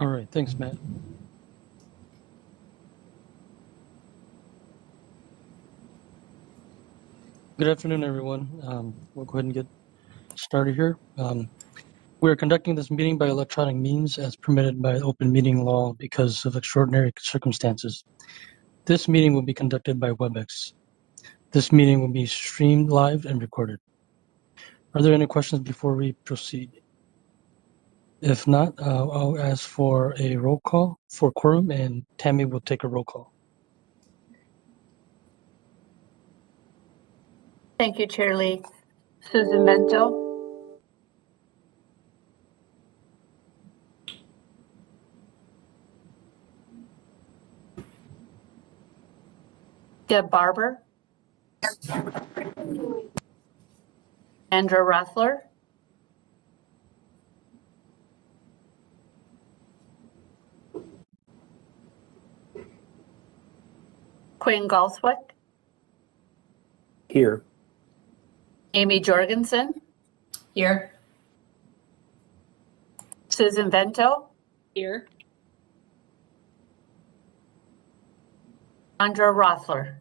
All right, thanks, Matt. Good afternoon, everyone. We'll go ahead and get started here. We are conducting this meeting by electronic means as permitted by open meeting law because of extraordinary circumstances. This meeting will be conducted by WebEx. This meeting will be streamed live and recorded. Are there any questions before we proceed? If not, I'll ask for a roll call for quorum, and Tammy will take a roll call. Thank you, Chair Lee. Susan Bento. Deb Barber. Andrew Rothler. Quinn Galswick. Here. Amy Jorgensen. Here. Susan Bento. Here. Andrew Rothler.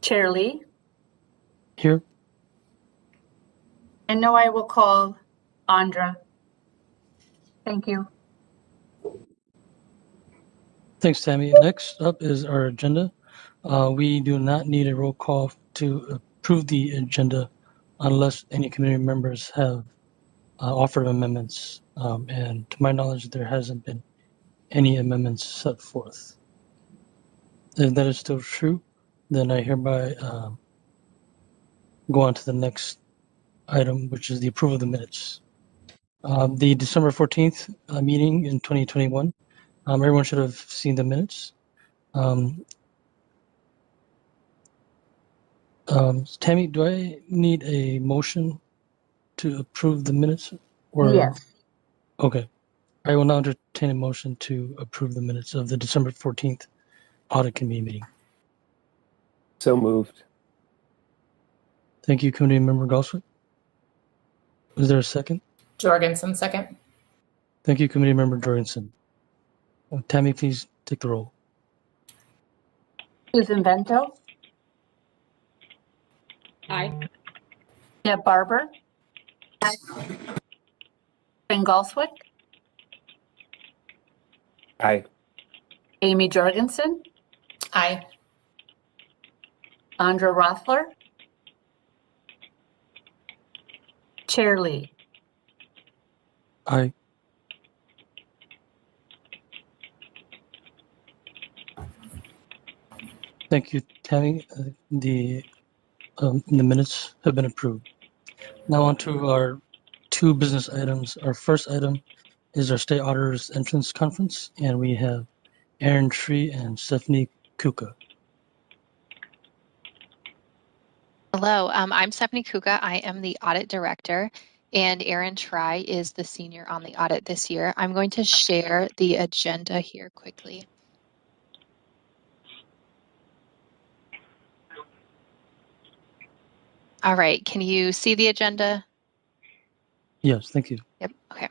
Chair Lee. Here. And now I will call Andra. Thank you. Thanks, Tammy. Next up is our agenda. We do not need a roll call to approve the agenda unless any committee members have offered amendments. And to my knowledge, there hasn't been any amendments set forth. If that is still true, then I hereby go on to the next item, which is the approval of the minutes. The December 14th meeting in 2021, everyone should have seen the minutes. Tammy, do I need a motion to approve the minutes? Or Yes. Okay. I will now entertain a motion to approve the minutes of the December 14th Audit Committee meeting. So moved. Thank you, Committee Member Galswick. Is there a second? Jorgensen, second. Thank you, Committee Member Jorgensen. Tammy, please take the roll. Susan Bento. Aye. Deb Barber. Quinn Galswick. Aye. Amy Jorgensen. Aye. Andrew Rothler. Chair Lee. Aye. Thank you, Tammy. The minutes have been approved. Now on to our two business items. Our first item is our State Auditor's Entrance Conference, and we have Aaron Tree and Stephanie Kuka. Hello, I'm Stephanie Kuka. I am the Audit Director, and Aaron Try is the Senior on the audit this year. I'm going to share the agenda here quickly. All right, can you see the agenda? Yes, thank you. Yep, okay.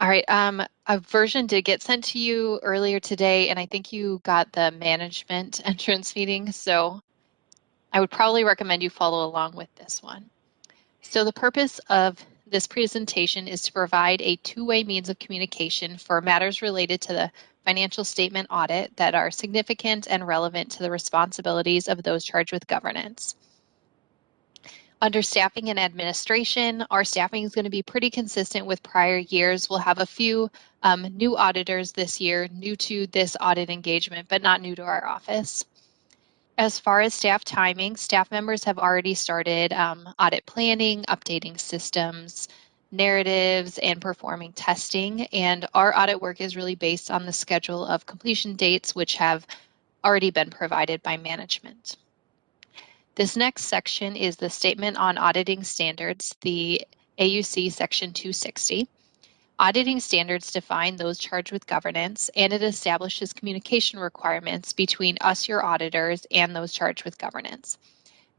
All right, a version did get sent to you earlier today, and I think you got the management entrance meeting, so I would probably recommend you follow along with this one. So the purpose of this presentation is to provide a two-way means of communication for matters related to the financial statement audit that are significant and relevant to the responsibilities of those charged with governance. Under staffing and administration, our staffing is going to be pretty consistent with prior years. We'll have a few new auditors this year, new to this audit engagement, but not new to our office. As far as staff timing, staff members have already started audit planning, updating systems, narratives, and performing testing. And our audit work is really based on the schedule of completion dates, which have already been provided by management. This next section is the Statement on Auditing Standards, the AUC Section 260. Auditing standards define those charged with governance, and it establishes communication requirements between us, your auditors, and those charged with governance.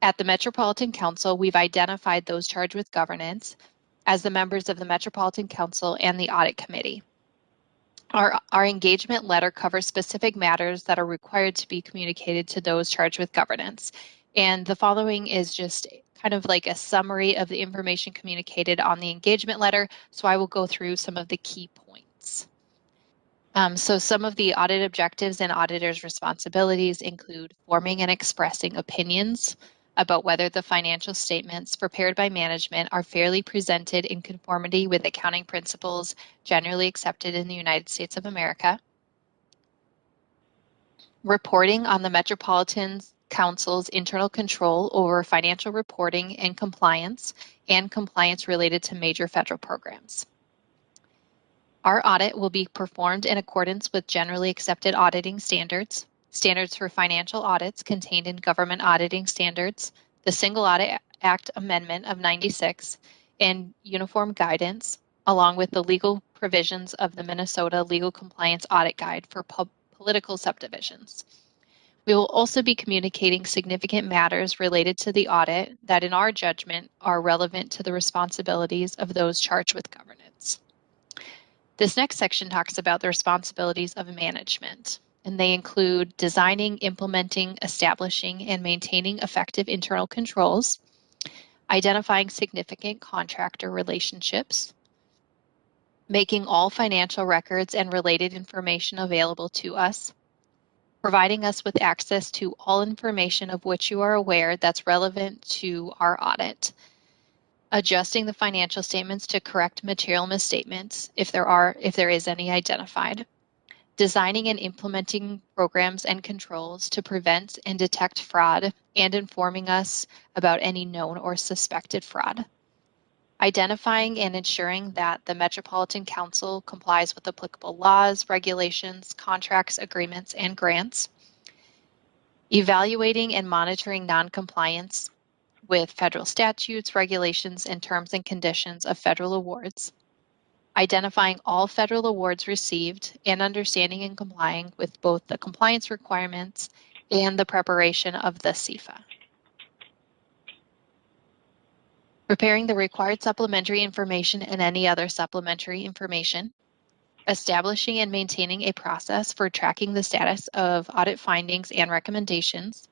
At the Metropolitan Council, we've identified those charged with governance as the members of the Metropolitan Council and the Audit Committee. Our engagement letter covers specific matters that are required to be communicated to those charged with governance. And the following is just kind of like a summary of the information communicated on the engagement letter. So I will go through some of the key points. So some of the audit objectives and auditors' responsibilities include forming and expressing opinions about whether the financial statements prepared by management are fairly presented in conformity with accounting principles generally accepted in the United States of America. Reporting on the Metropolitan Council's internal control over financial reporting and compliance related to major federal programs. Our audit will be performed in accordance with generally accepted auditing standards, standards for financial audits contained in Government Auditing Standards, the Single Audit Act Amendment of '96, and uniform guidance, along with the legal provisions of the Minnesota Legal Compliance Audit Guide for political subdivisions. We will also be communicating significant matters related to the audit that, in our judgment, are relevant to the responsibilities of those charged with governance. This next section talks about the responsibilities of management, and they include designing, implementing, establishing, and maintaining effective internal controls, identifying significant contractor relationships, making all financial records and related information available to us, providing us with access to all information of which you are aware that's relevant to our audit, adjusting the financial statements to correct material misstatements if there is any identified, designing and implementing programs and controls to prevent and detect fraud and informing us about any known or suspected fraud, identifying and ensuring that the Metropolitan Council complies with applicable laws, regulations, contracts, agreements, and grants, evaluating and monitoring non-compliance with federal statutes, regulations, and terms and conditions of federal awards, identifying all federal awards received and understanding and complying with both the compliance requirements and the preparation of the CFA. Preparing the required supplementary information and any other supplementary information, establishing and maintaining a process for tracking the status of audit findings and recommendations,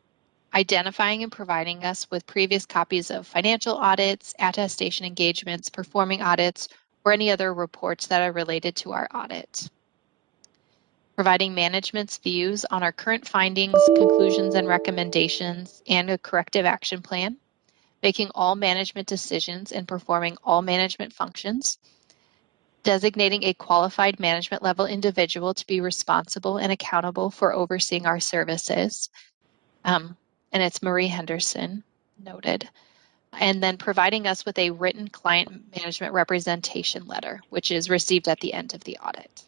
identifying and providing us with previous copies of financial audits, attestation engagements, performing audits, or any other reports that are related to our audit. Providing management's views on our current findings, conclusions, and recommendations, and a corrective action plan. Making all management decisions and performing all management functions. Designating a qualified management level individual to be responsible and accountable for overseeing our services. And it's Marie Henderson, noted. And then providing us with a written client management representation letter, which is received at the end of the audit.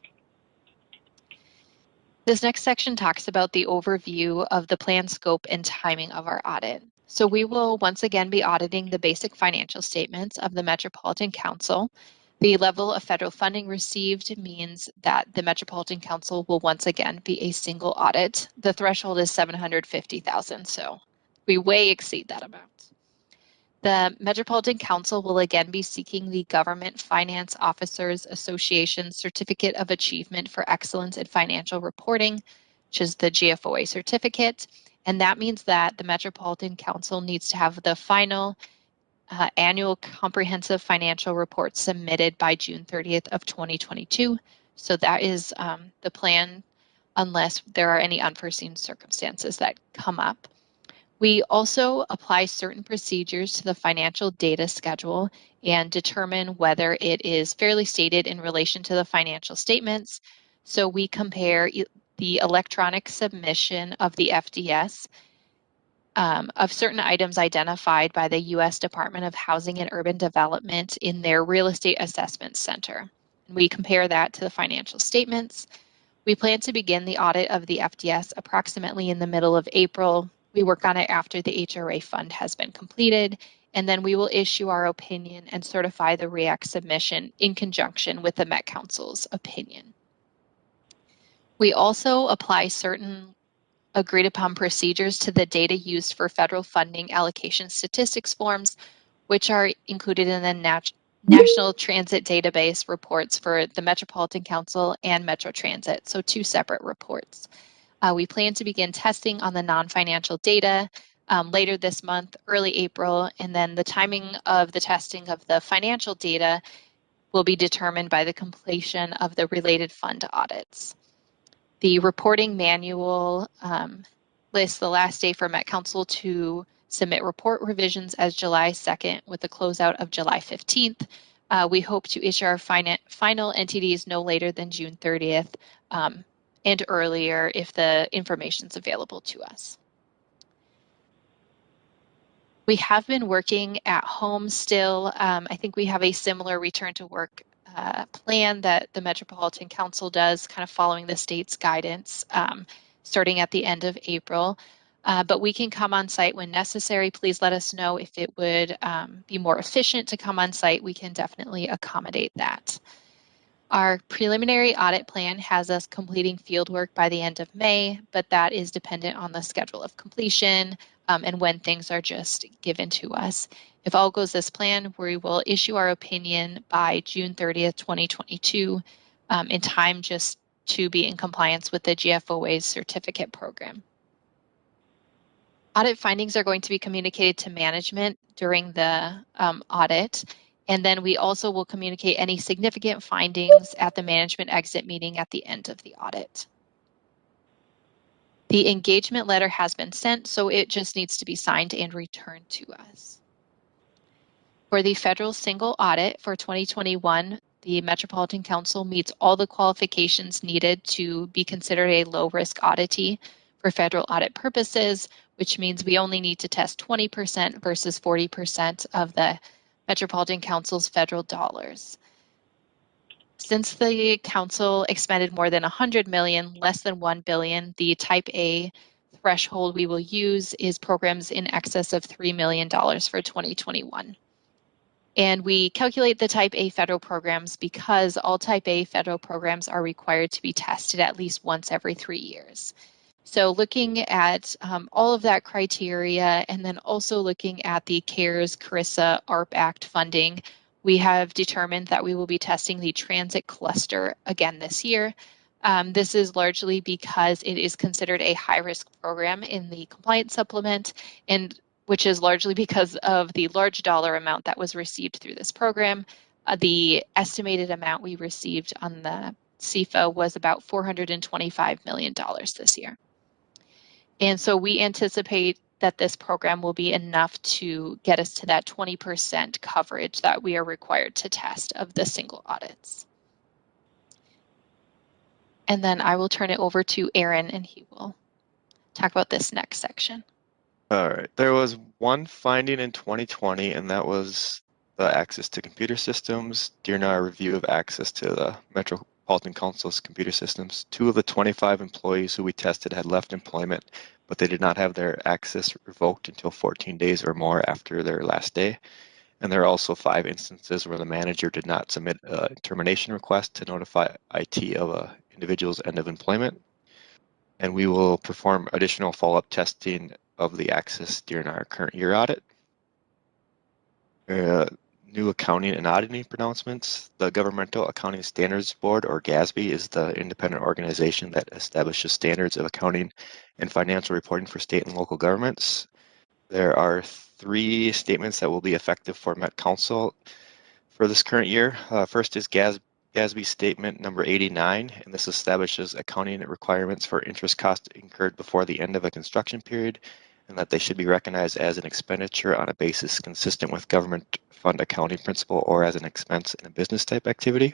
This next section talks about the overview of the plan scope and timing of our audit. So we will once again be auditing the basic financial statements of the Metropolitan Council. The level of federal funding received means that the Metropolitan Council will once again be a single audit. The threshold is $750,000, so we way exceed that amount. The Metropolitan Council will again be seeking the Government Finance Officers Association Certificate of Achievement for Excellence in Financial Reporting, which is the GFOA certificate. And that means that the Metropolitan Council needs to have the final annual comprehensive financial report submitted by June 30th of 2022. So that is the plan unless there are any unforeseen circumstances that come up. We also apply certain procedures to the financial data schedule and determine whether it is fairly stated in relation to the financial statements. So we compare the electronic submission of the FDS of certain items identified by the U.S. Department of Housing and Urban Development in their Real Estate Assessment Center. We compare that to the financial statements. We plan to begin the audit of the FDS approximately in the middle of April. We work on it after the HRA fund has been completed, and then we will issue our opinion and certify the REACT submission in conjunction with the Met Council's opinion. We also apply certain agreed upon procedures to the data used for federal funding allocation statistics forms, which are included in the National Transit Database reports for the Metropolitan Council and Metro Transit, so 2 separate reports. We plan to begin testing on the non-financial data later this month, early April, and then the timing of the testing of the financial data will be determined by the completion of the related fund audits. The reporting manual lists the last day for Met Council to submit report revisions as July 2nd with a closeout of July 15th. We hope to issue our final NTDs no later than June 30th and earlier if the information is available to us. We have been working at home still. I think we have a similar return to work plan that the Metropolitan Council does, kind of following the state's guidance, starting at the end of April. But we can come on site when necessary. Please let us know if it would be more efficient to come on site. We can definitely accommodate that. Our preliminary audit plan has us completing fieldwork by the end of May, but that is dependent on the schedule of completion and when things are just given to us. If all goes as planned, we will issue our opinion by June 30th, 2022, in time just to be in compliance with the GFOA's certificate program. Audit findings are going to be communicated to management during the audit. And then we also will communicate any significant findings at the management exit meeting at the end of the audit. The engagement letter has been sent, so it just needs to be signed and returned to us. For the federal single audit for 2021, the Metropolitan Council meets all the qualifications needed to be considered a low-risk auditee for federal audit purposes, which means we only need to test 20% versus 40% of the Metropolitan Council's federal dollars. Since the council expended more than 100 million, less than 1 billion, the type A threshold we will use is programs in excess of $3 million for 2021. And we calculate the type A federal programs because all type A federal programs are required to be tested at least once every 3 years. So looking at all of that criteria and then also looking at the CARES, CRISA, ARP Act funding, we have determined that we will be testing the transit cluster again this year. This is largely because it is considered a high-risk program in the compliance supplement, and which is largely because of the large dollar amount that was received through this program. The estimated amount we received on the CFA was about $425 million this year. And so we anticipate that this program will be enough to get us to that 20% coverage that we are required to test of the single audits. And then I will turn it over to Aaron and he will talk about this next section. All right, there was one finding in 2020, and that was the access to computer systems. During our review of access to the Metropolitan Council's computer systems, 2 of the 25 employees who we tested had left employment, but they did not have their access revoked until 14 days or more after their last day. And there are also 5 instances where the manager did not submit a termination request to notify IT of an individual's end of employment. And we will perform additional follow-up testing of the access during our current year audit. New accounting and auditing pronouncements. The Governmental Accounting Standards Board, or GASB, is the independent organization that establishes standards of accounting and financial reporting for state and local governments. There are 3 statements that will be effective for Met Council for this current year. First is GASB statement number 89, and this establishes accounting requirements for interest costs incurred before the end of a construction period, and that they should be recognized as an expenditure on a basis consistent with government fund accounting principle or as an expense in a business type activity.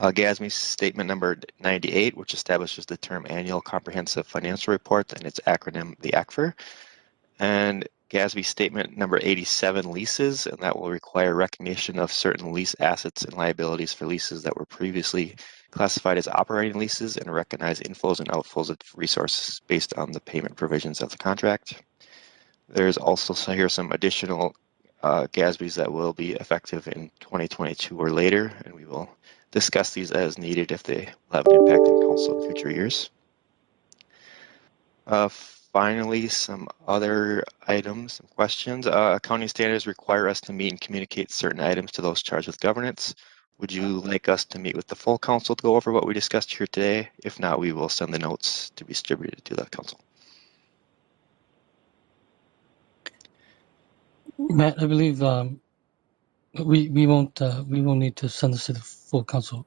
GASB statement number 98, which establishes the term annual comprehensive financial report and its acronym, the ACFR. And GASB statement number 87, leases, and that will require recognition of certain lease assets and liabilities for leases that were previously classified as operating leases and recognize inflows and outflows of resources based on the payment provisions of the contract. There's also here some additional GASBs that will be effective in 2022 or later, and we will discuss these as needed if they will have an impact on council in future years. Finally, some other items, some questions. Accounting standards require us to meet and communicate certain items to those charged with governance. Would you like us to meet with the full council to go over what we discussed here today? If not, we will send the notes to be distributed to the council. Matt, I believe we won't need to send this to the full council.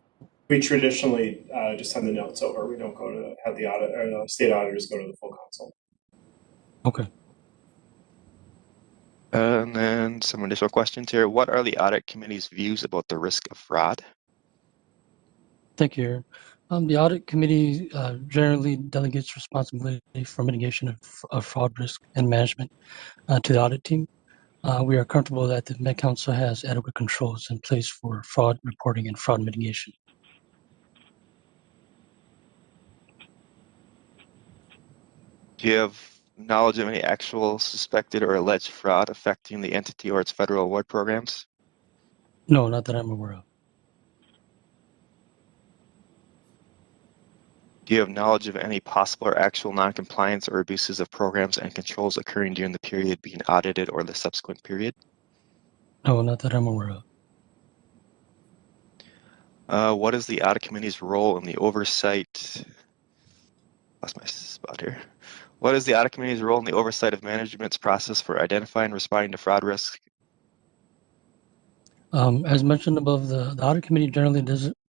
We traditionally just send the notes over. We don't go to have the audit or the state auditors go to the full council. Okay. And then some additional questions here. What are the audit committee's views about the risk of fraud? Thank you, Aaron. The audit committee generally delegates responsibility for mitigation of fraud risk and management to the audit team. We are comfortable that the Met Council has adequate controls in place for fraud reporting and fraud mitigation. Do you have knowledge of any actual suspected or alleged fraud affecting the entity or its federal award programs? No, not that I'm aware of. Do you have knowledge of any possible or actual noncompliance or abuses of programs and controls occurring during the period being audited or the subsequent period? No, not that I'm aware of. What is the audit committee's role in the oversight? Lost my spot here. What is the audit committee's role in the oversight of management's process for identifying and responding to fraud risk? As mentioned above, the audit committee generally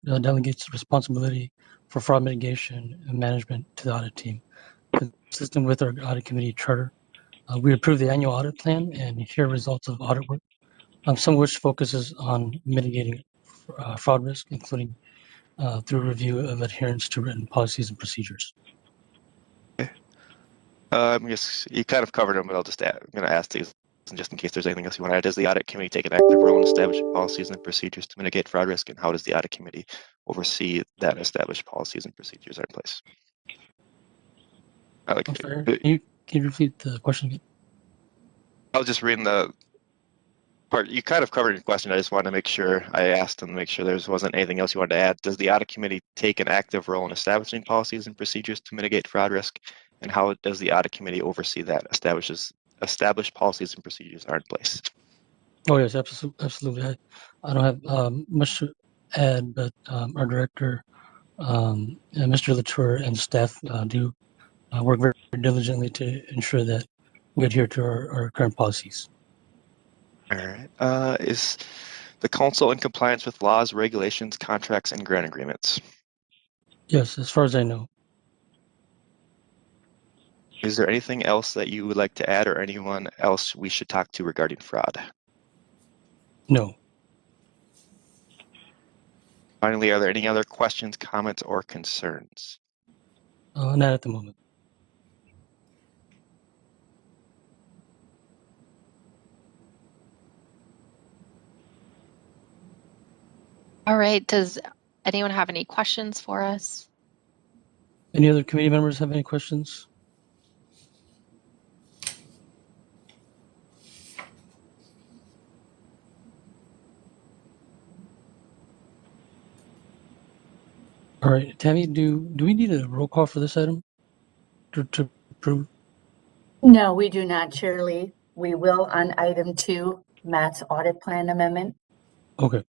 delegates responsibility for fraud mitigation and management to the audit team. Consistent with our audit committee charter, we approve the annual audit plan and hear results of audit work, some of which focuses on mitigating fraud risk, including through review of adherence to written policies and procedures. You kind of covered them, but I'm going to ask these just in case there's anything else you want to add. Does the audit committee take an active role in establishing policies and procedures to mitigate fraud risk, and how does the audit committee oversee that established policies and procedures are in place? I'm sorry, can you repeat the question again? I was just reading the part. You kind of covered your question. I just wanted to make sure I asked and make sure there wasn't anything else you wanted to add. Does the audit committee take an active role in establishing policies and procedures to mitigate fraud risk? And how does the audit committee oversee that established policies and procedures are in place? Oh yes, absolutely. I don't have much to add, but our director, and Mr. LaTour and staff do work very diligently to ensure that we adhere to our current policies. All right. Is the council in compliance with laws, regulations, contracts, and grant agreements? Yes, as far as I know. Is there anything else that you would like to add or anyone else we should talk to regarding fraud? No. Finally, are there any other questions, comments, or concerns? Not at the moment. All right, does anyone have any questions for us? Any other committee members have any questions? All right, Tammy, do we need a roll call for this item to approve? No, we do not, Chair Lee. We will on item 2, Matt's audit plan amendment. Okay.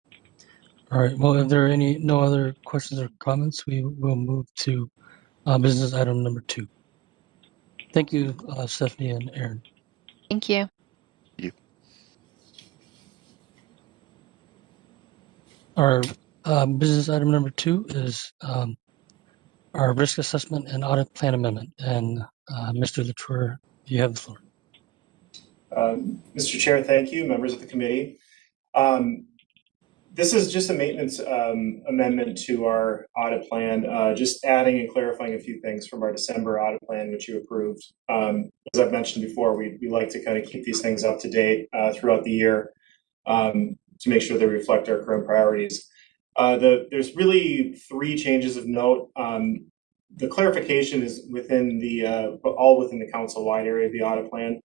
All right. Well, if there are no other questions or comments, we will move to business item number 2. Thank you, Stephanie and Aaron. Thank you. Our business item number 2 is our risk assessment and audit plan amendment. And Mr. LaTour, you have the floor. Mr. Chair, thank you, members of the committee. This is just a maintenance amendment to our audit plan, just adding and clarifying a few things from our December audit plan, which you approved. As I've mentioned before, we like to kind of keep these things up to date throughout the year to make sure they reflect our current priorities. There's really 3 changes of note. The clarification is within all within the council-wide area of the audit plan.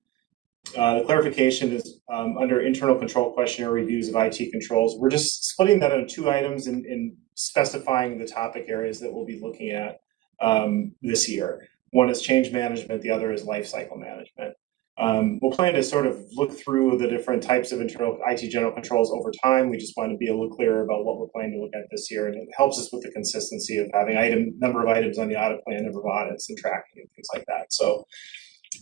The clarification is under internal control questionnaire reviews of IT controls. We're just splitting that into 2 items and specifying the topic areas that we'll be looking at this year. One is change management, the other is life cycle management. We'll plan to sort of look through the different types of internal IT general controls over time. We just want to be a little clearer about what we're planning to look at this year, and it helps us with the consistency of having number of items on the audit plan, number of audits and tracking and things like that. So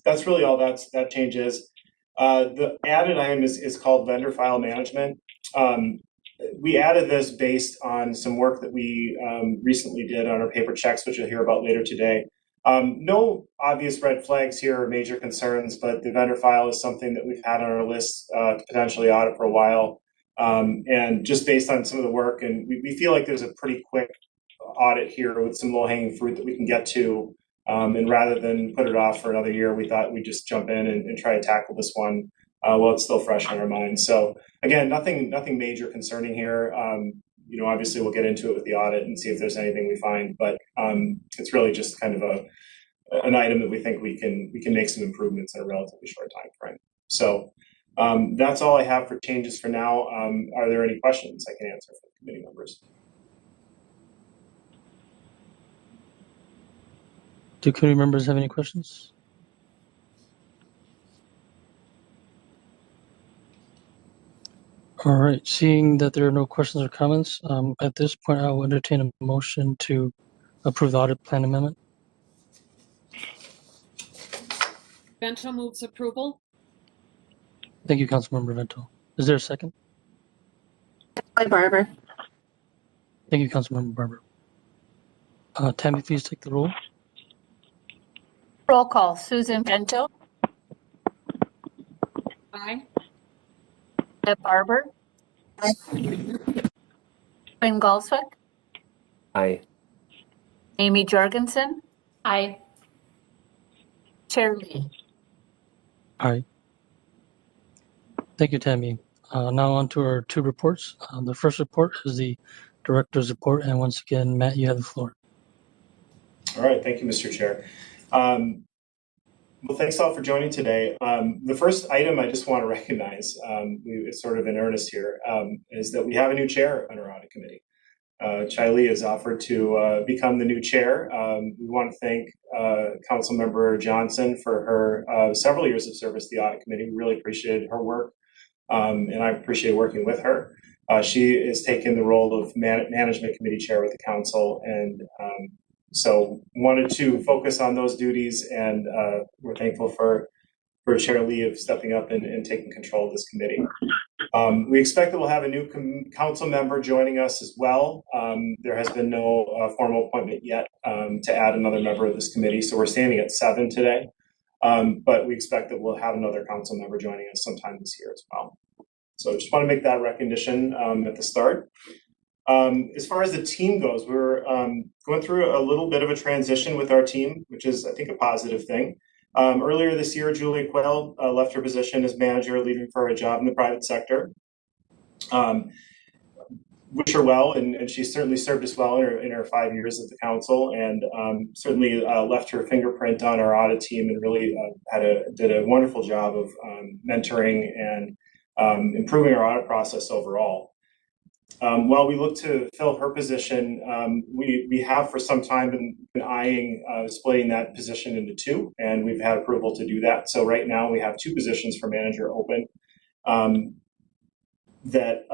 that's really all that change is. The added item is called vendor file management. We added this based on some work that we recently did on our paper checks, which you'll hear about later today. No obvious red flags here or major concerns, but the vendor file is something that we've had on our list to potentially audit for a while. And just based on some of the work, and we feel like there's a pretty quick audit here with some low-hanging fruit that we can get to. And rather than put it off for another year, we thought we'd just jump in and try to tackle this one while it's still fresh on our minds. So again, nothing major concerning here. Obviously we'll get into it with the audit and see if there's anything we find, but it's really just kind of an item that we think we can make some improvements in a relatively short time frame. So that's all I have for changes for now. Are there any questions I can answer for the committee members? Do committee members have any questions? All right, seeing that there are no questions or comments, at this point, I will entertain a motion to approve the audit plan amendment. Vento moves approval. Thank you, Councilmember Vento. Is there a second? By Barber. Thank you, Councilmember Barber. Tammy, please take the roll. Roll call. Susan Vento. Aye. Deb Barber. Aye. Quinn Galswick. Aye. Amy Jorgensen. Aye. Chair Lee. Aye. Thank you, Tammy. Now on to our two reports. The first report is the director's report. And once again, Matt, you have the floor. All right, thank you, Mr. Chair. Well, thanks all for joining today. The first item I just want to recognize, it's sort of in earnest here, is that we have a new chair on our audit committee. Chai Lee has offered to become the new chair. We want to thank Councilmember Johnson for her several years of service to the audit committee. We really appreciated her work, and I appreciate working with her. She is taking the role of management committee chair with the council, and so wanted to focus on those duties, and we're thankful for Chair Lee of stepping up and taking control of this committee. We expect that we'll have a new council member joining us as well. There has been no formal appointment yet to add another member of this committee, so we're standing at 7 today. But we expect that we'll have another council member joining us sometime this year as well. So just want to make that recognition at the start. As far as the team goes, we're going through a little bit of a transition with our team, which is, I think, a positive thing. Earlier this year, Julie Quayle left her position as manager, leaving for a job in the private sector. Wish her well, and she certainly served us well in her 5 years at the council, and certainly left her fingerprint on our audit team, and really did a wonderful job of mentoring and improving our audit process overall. While we look to fill her position, we have for some time been eyeing splitting that position into two, and we've had approval to do that. So right now we have two positions for manager open that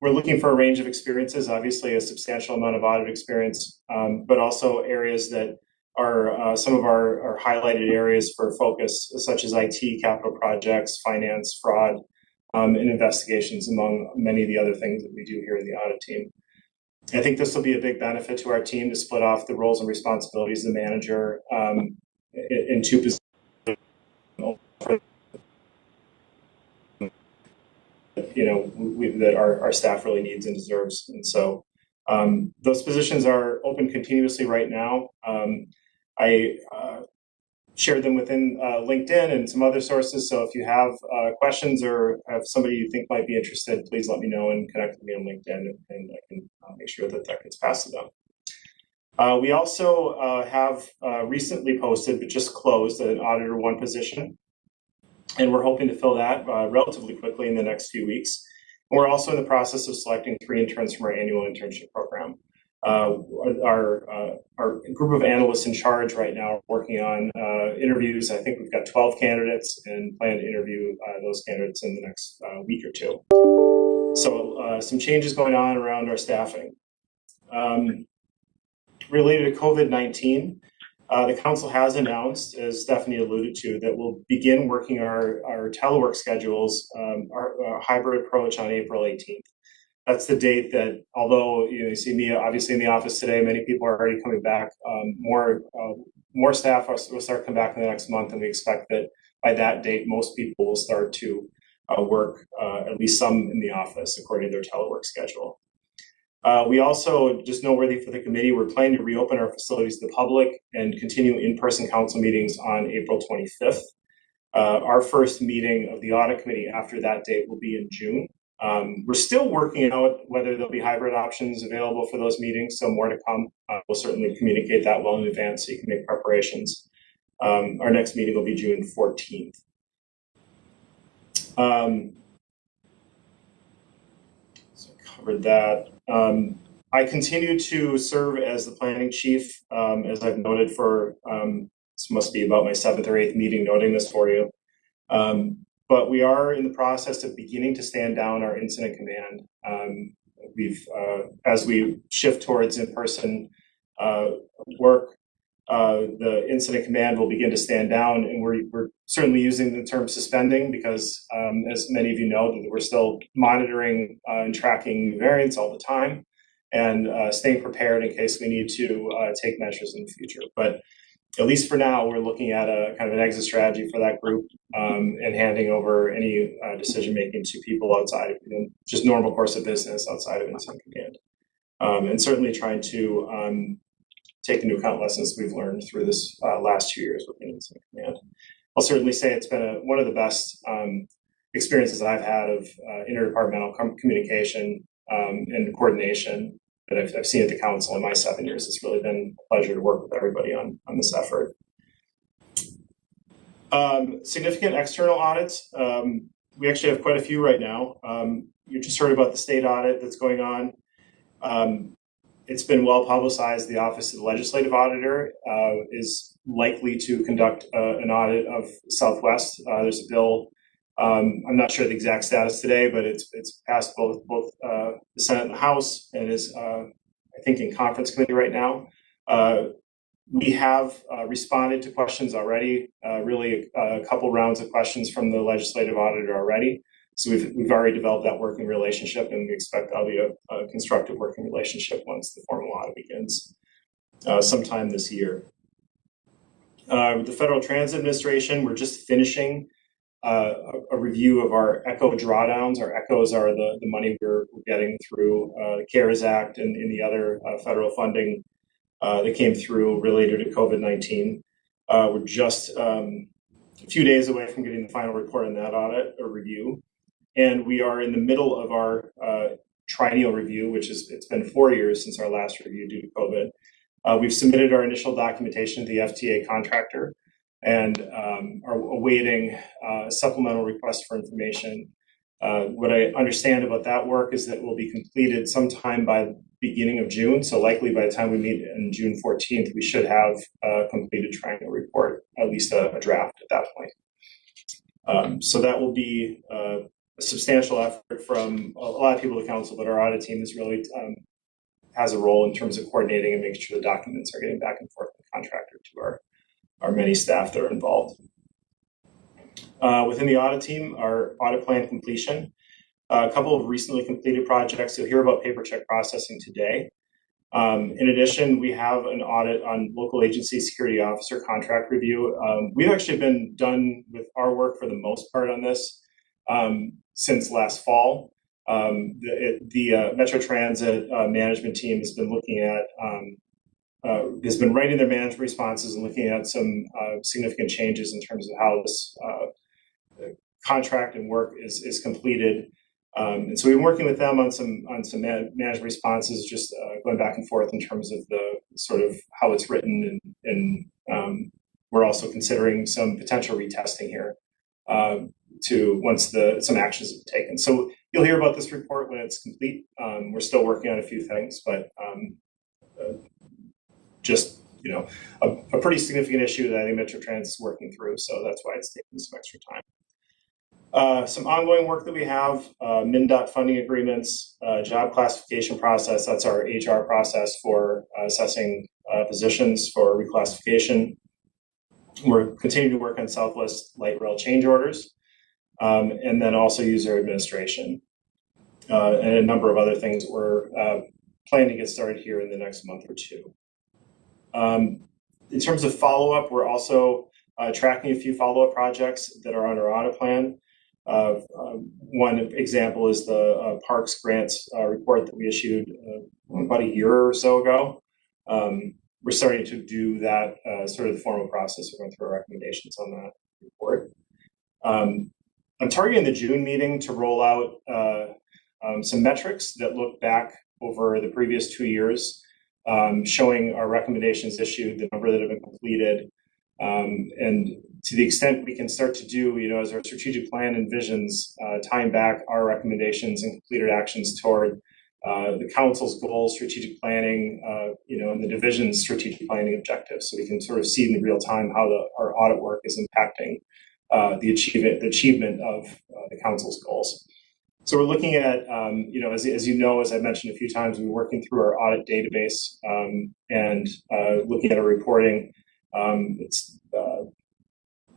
we're looking for a range of experiences, obviously a substantial amount of audit experience, but also areas that are some of our highlighted areas for focus, such as IT, capital projects, finance, fraud, and investigations, among many of the other things that we do here in the audit team. I think this will be a big benefit to our team to split off the roles and responsibilities of the manager in two positions that our staff really needs and deserves. And so those positions are open continuously right now. I shared them within LinkedIn and some other sources. So if you have questions or have somebody you think might be interested, please let me know and connect with me on LinkedIn, and I can make sure that gets passed to them. We also have recently posted, but just closed, an Auditor 1 position. And we're hoping to fill that relatively quickly in the next few weeks. And we're also in the process of selecting 3 interns from our annual internship program. Our group of analysts in charge right now are working on interviews. I think we've got 12 candidates and plan to interview those candidates in the next week or two. So some changes going on around our staffing. Related to COVID-19, the council has announced, as Stephanie alluded to, that we'll begin working our telework schedules, our hybrid approach on April 18th. That's the date that, although you see me obviously in the office today, many people are already coming back. More staff will start coming back in the next month, and we expect that by that date, most people will start to work, at least some in the office, according to their telework schedule. We also, just noteworthy for the committee, we're planning to reopen our facilities to the public and continue in-person council meetings on April 25th. Our first meeting of the Audit Committee after that date will be in June. We're still working out whether there'll be hybrid options available for those meetings, so more to come. We'll certainly communicate that well in advance so you can make preparations. Our next meeting will be June 14th. So I covered that. I continue to serve as the planning chief, as I've noted for, this must be about my 7th or 8th meeting noting this for you. But we are in the process of beginning to stand down our incident command. As we shift towards in-person work, the incident command will begin to stand down, and we're certainly using the term suspending because, as many of you know, we're still monitoring and tracking variants all the time, and staying prepared in case we need to take measures in the future. But at least for now, we're looking at a kind of an exit strategy for that group, and handing over any decision-making to people outside of just normal course of business outside of incident command. And certainly trying to take into account lessons we've learned through this last 2 years with incident command. I'll certainly say it's been one of the best experiences I've had of interdepartmental communication and coordination that I've seen at the council in my 7 years. It's really been a pleasure to work with everybody on this effort. Significant external audits. We actually have quite a few right now. You just heard about the state audit that's going on. It's been well publicized. The Office of the Legislative Auditor is likely to conduct an audit of Southwest. There's a bill. I'm not sure the exact status today, but it's passed both the Senate and the House, and is I think in conference committee right now. We have responded to questions already. Really, a couple rounds of questions from the legislative auditor already. So we've already developed that working relationship, and we expect that'll be a constructive working relationship once the formal audit begins sometime this year. With the Federal Transit Administration, we're just finishing a review of our ECHO drawdowns. Our ECHOs are the money we're getting through the CARES Act and the other federal funding that came through related to COVID-19. We're just a few days away from getting the final report on that audit or review. And we are in the middle of our triennial review, which it's been 4 years since our last review due to COVID. We've submitted our initial documentation to the FTA contractor and are awaiting a supplemental request for information. What I understand about that work is that it will be completed sometime by the beginning of June. So likely by the time we meet on June 14th, we should have a completed triennial report, at least a draft at that point. So that will be a substantial effort from a lot of people at the council, but our audit team is really has a role in terms of coordinating and making sure the documents are getting back and forth from the contractor to our many staff that are involved. Within the audit team, our audit plan completion, a couple of recently completed projects. You'll hear about paper check processing today. In addition, we have an audit on local agency security officer contract review. We've actually been done with our work for the most part on this since last fall. The Metro Transit management team has been looking at, has been writing their management responses and looking at some significant changes in terms of how this contract and work is completed. And so we've been working with them on some management responses, just going back and forth in terms of the sort of how it's written, and we're also considering some potential retesting here to once some actions have been taken. So you'll hear about this report when it's complete. We're still working on a few things, but just, a pretty significant issue that I think Metro Trans is working through. So that's why it's taking some extra time. Some ongoing work that we have, MnDOT funding agreements, job classification process. That's our HR process for assessing positions for reclassification. We're continuing to work on Southwest Light Rail change orders, and then also user administration, and a number of other things we're planning to get started here in the next month or two. In terms of follow-up, we're also tracking a few follow-up projects that are on our audit plan. One example is the Parks Grants report that we issued about a year or so ago. We're starting to do that sort of the formal process. We're going through our recommendations on that report. I'm targeting the June meeting to roll out some metrics that look back over the previous 2 years, showing our recommendations issued, the number that have been completed, and to the extent we can start to do, as our strategic plan envisions, tying back our recommendations and completed actions toward the council's goals, strategic planning, and the division's strategic planning objectives, so we can sort of see in real time how our audit work is impacting the achievement of the council's goals. So we're looking at, as I've mentioned a few times, we're working through our audit database and looking at our reporting. It's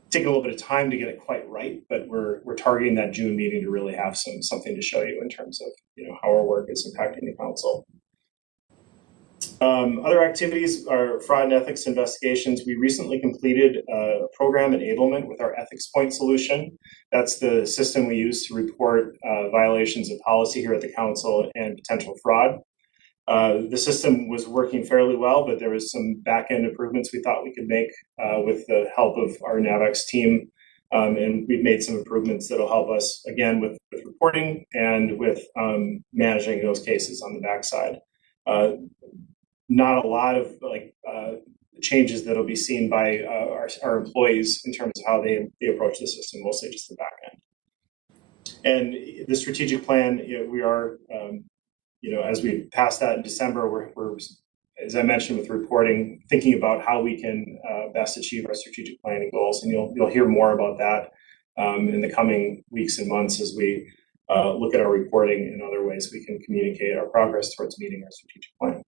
taking a little bit of time to get it quite right, but we're targeting that June meeting to really have something to show you in terms of how our work is impacting the council. Other activities are fraud and ethics investigations. We recently completed a program enablement with our Ethics Point solution. That's the system we use to report violations of policy here at the council and potential fraud. The system was working fairly well, but there was some back-end improvements we thought we could make with the help of our NavX team. And we've made some improvements that'll help us, again, with reporting and with managing those cases on the backside. Not a lot of changes that'll be seen by our employees in terms of how they approach the system, mostly just the back end. And the strategic plan, we are, as we pass that in December, we're, as I mentioned with reporting, thinking about how we can best achieve our strategic planning goals. And you'll hear more about that in the coming weeks and months as we look at our reporting and other ways we can communicate our progress towards meeting our strategic plan.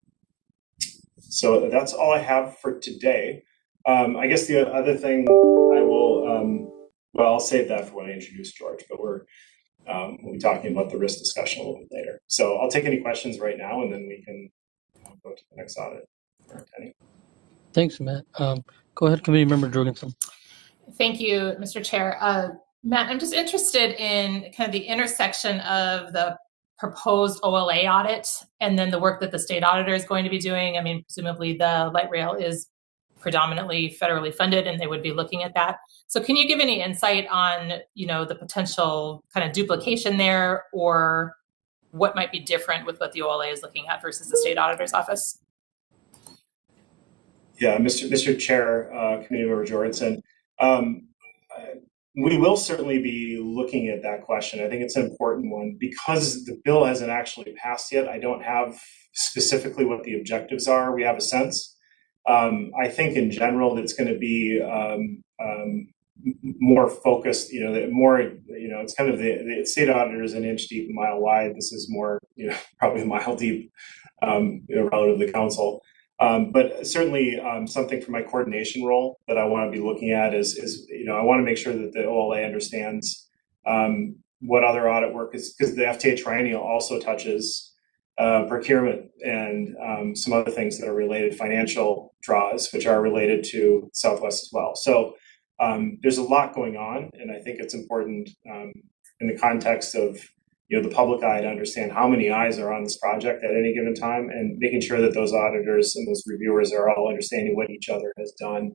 So that's all I have for today. I guess the other thing I will, I'll save that for when I introduce George, but we'll be talking about the risk discussion a little bit later. So I'll take any questions right now, and then we can go to the next audit. Thanks, Matt. Go ahead, Committee Member Jorgensen. Thank you, Mr. Chair. Matt, I'm just interested in kind of the intersection of the proposed OLA audit and then the work that the state auditor is going to be doing. I mean, presumably the light rail is predominantly federally funded and they would be looking at that. So can you give any insight on, the potential kind of duplication there, or what might be different with what the OLA is looking at versus the state auditor's office? Yeah, Mr. Chair, Committee Member Jorgensen, we will certainly be looking at that question. I think it's an important one because the bill hasn't actually passed yet. I don't have specifically what the objectives are. We have a sense. I think in general, it's going to be more focused, it's kind of the state auditor is an inch deep, a mile wide. This is more, probably a mile deep relative to the council. But certainly something for my coordination role that I want to be looking at is I want to make sure that the OLA understands what other audit work is, because the FTA triennial also touches procurement and some other things that are related, financial draws, which are related to Southwest as well. So there's a lot going on, and I think it's important in the context of the public eye to understand how many eyes are on this project at any given time, and making sure that those auditors and those reviewers are all understanding what each other has done,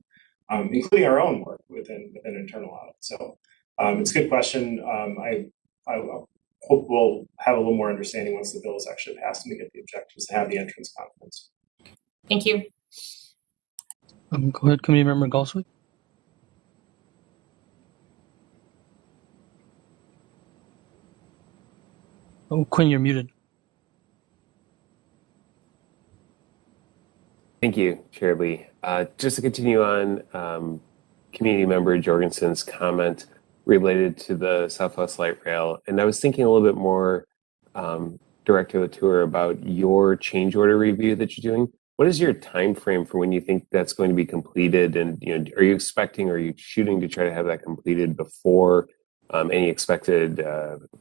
including our own work within internal audit. So it's a good question. I hope we'll have a little more understanding once the bill is actually passed and we get the objectives to have the entrance conference. Thank you. Go ahead, Committee Member Galswick. Oh, Quinn, you're muted. Thank you, Chair Lee. Just to continue on Community Member Jorgensen's comment related to the Southwest Light Rail, and I was thinking a little bit more, Director LaTour, about your change order review that you're doing. What is your time frame for when you think that's going to be completed? And are you expecting, or are you shooting to try to have that completed before any expected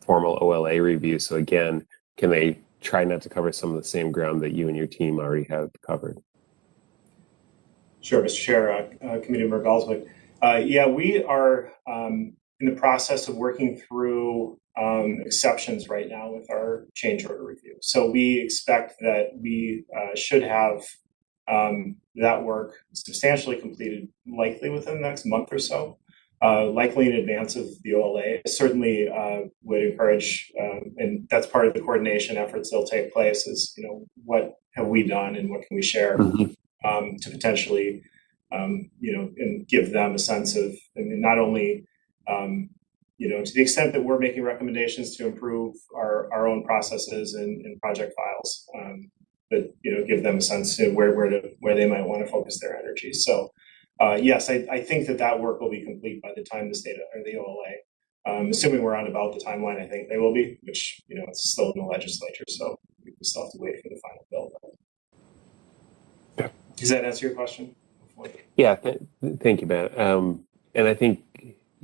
formal OLA review? So again, can they try not to cover some of the same ground that you and your team already have covered? Sure, Mr. Chair, Committee Member Galswick. Yeah, we are in the process of working through exceptions right now with our change order review. So we expect that we should have that work substantially completed, likely within the next month or so, likely in advance of the OLA. Certainly would encourage, and that's part of the coordination efforts that'll take place, is what have we done and what can we share to potentially and give them a sense of, not only to the extent that we're making recommendations to improve our own processes and project files, but give them a sense of where they might want to focus their energy. So yes, I think that work will be complete by the time the state or the OLA, assuming we're on about the timeline I think they will be, which it's still in the legislature, so we still have to wait for the final bill. Does that answer your question? Yeah, thank you, Matt. And I think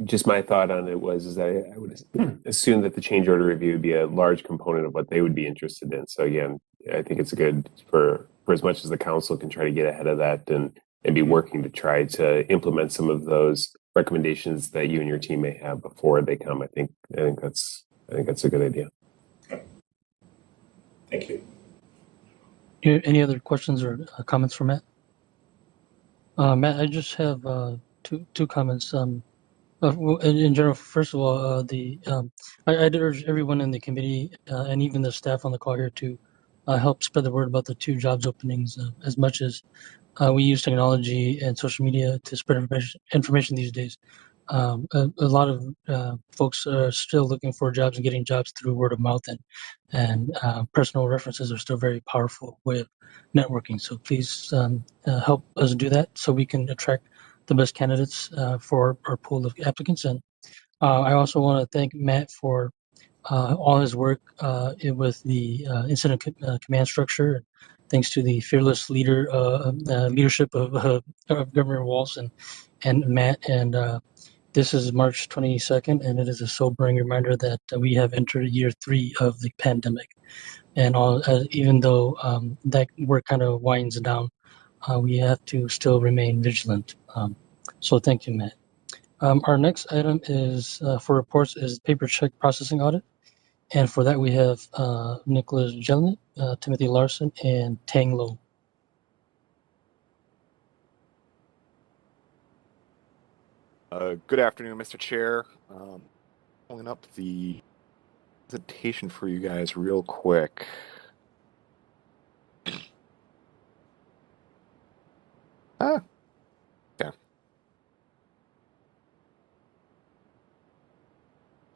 just my thought on it was that I would assume that the change order review would be a large component of what they would be interested in. So again, I think it's good for as much as the council can try to get ahead of that and be working to try to implement some of those recommendations that you and your team may have before they come. I think that's a good idea. Okay. Thank you. Any other questions or comments for Matt? Matt, I just have two comments. In general, first of all, I'd urge everyone in the committee and even the staff on the call here to help spread the word about the 2 jobs openings as much as we use technology and social media to spread information these days. A lot of folks are still looking for jobs and getting jobs through word of mouth, and personal references are still a very powerful way of networking. So please help us do that so we can attract the best candidates for our pool of applicants. And I also want to thank Matt for all his work with the incident command structure. Thanks to the fearless leadership of Governor Walsh and Matt. And this is March 22nd, and it is a sobering reminder that we have entered year 3 of the pandemic. And even though that work kind of winds down, we have to still remain vigilant. So thank you, Matt. Our next item is for reports is paper check processing audit. And for that, we have Nicholas Jelinek, Timothy Larson, and Teng. Good afternoon, Mr. Chair. Pulling up the presentation for you guys real quick. Okay.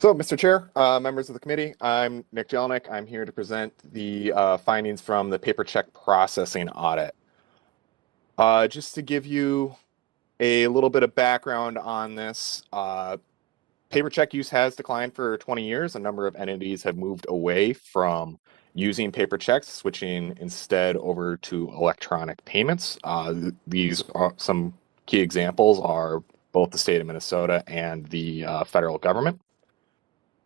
So, Mr. Chair, members of the committee, I'm Nick Jelinek. I'm here to present the findings from the paper check processing audit. Just to give you a little bit of background on this, paper check use has declined for 20 years. A number of entities have moved away from using paper checks, switching instead over to electronic payments. These are some key examples are both the state of Minnesota and the federal government.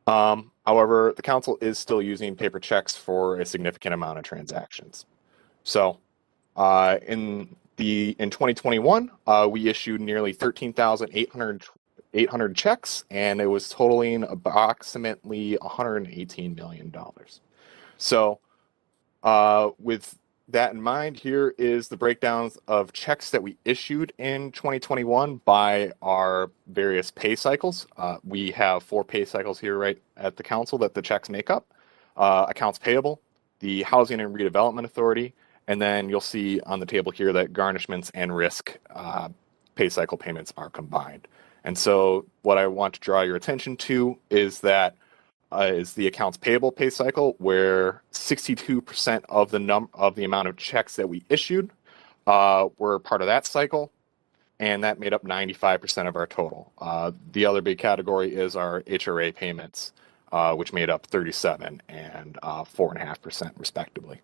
However, the council is still using paper checks for a significant amount of transactions. So in 2021, we issued nearly 13,800 checks, and it was totaling approximately $118 million. So with that in mind, here is the breakdowns of checks that we issued in 2021 by our various pay cycles. We have 4 pay cycles here right at the council that the checks make up. Accounts payable, the Housing and Redevelopment Authority, and then you'll see on the table here that garnishments and risk pay cycle payments are combined. And so what I want to draw your attention to is that is the accounts payable pay cycle, where 62% of the amount of checks that we issued were part of that cycle, and that made up 95% of our total. The other big category is our HRA payments, which made up 37 and 4.5% respectively.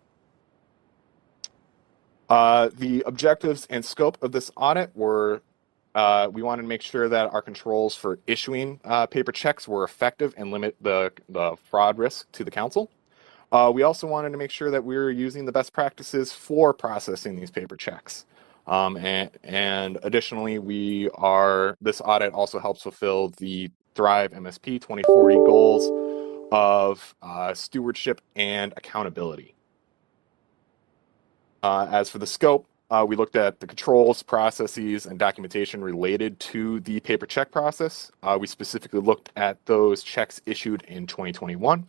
The objectives and scope of this audit were we wanted to make sure that our controls for issuing paper checks were effective and limit the fraud risk to the council. We also wanted to make sure that we were using the best practices for processing these paper checks. And additionally, this audit also helps fulfill the Thrive MSP 2040 goals of stewardship and accountability. As for the scope, we looked at the controls, processes, and documentation related to the paper check process. We specifically looked at those checks issued in 2021.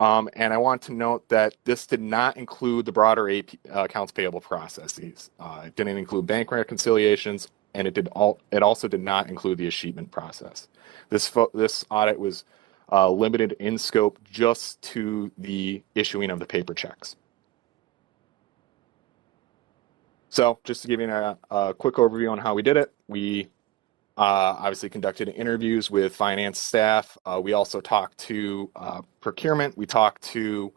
And I want to note that this did not include the broader accounts payable processes. It didn't include bank reconciliations, and it also did not include the achievement process. This audit was limited in scope just to the issuing of the paper checks. So just to give you a quick overview on how we did it, we obviously conducted interviews with finance staff. We also talked to procurement. We talked to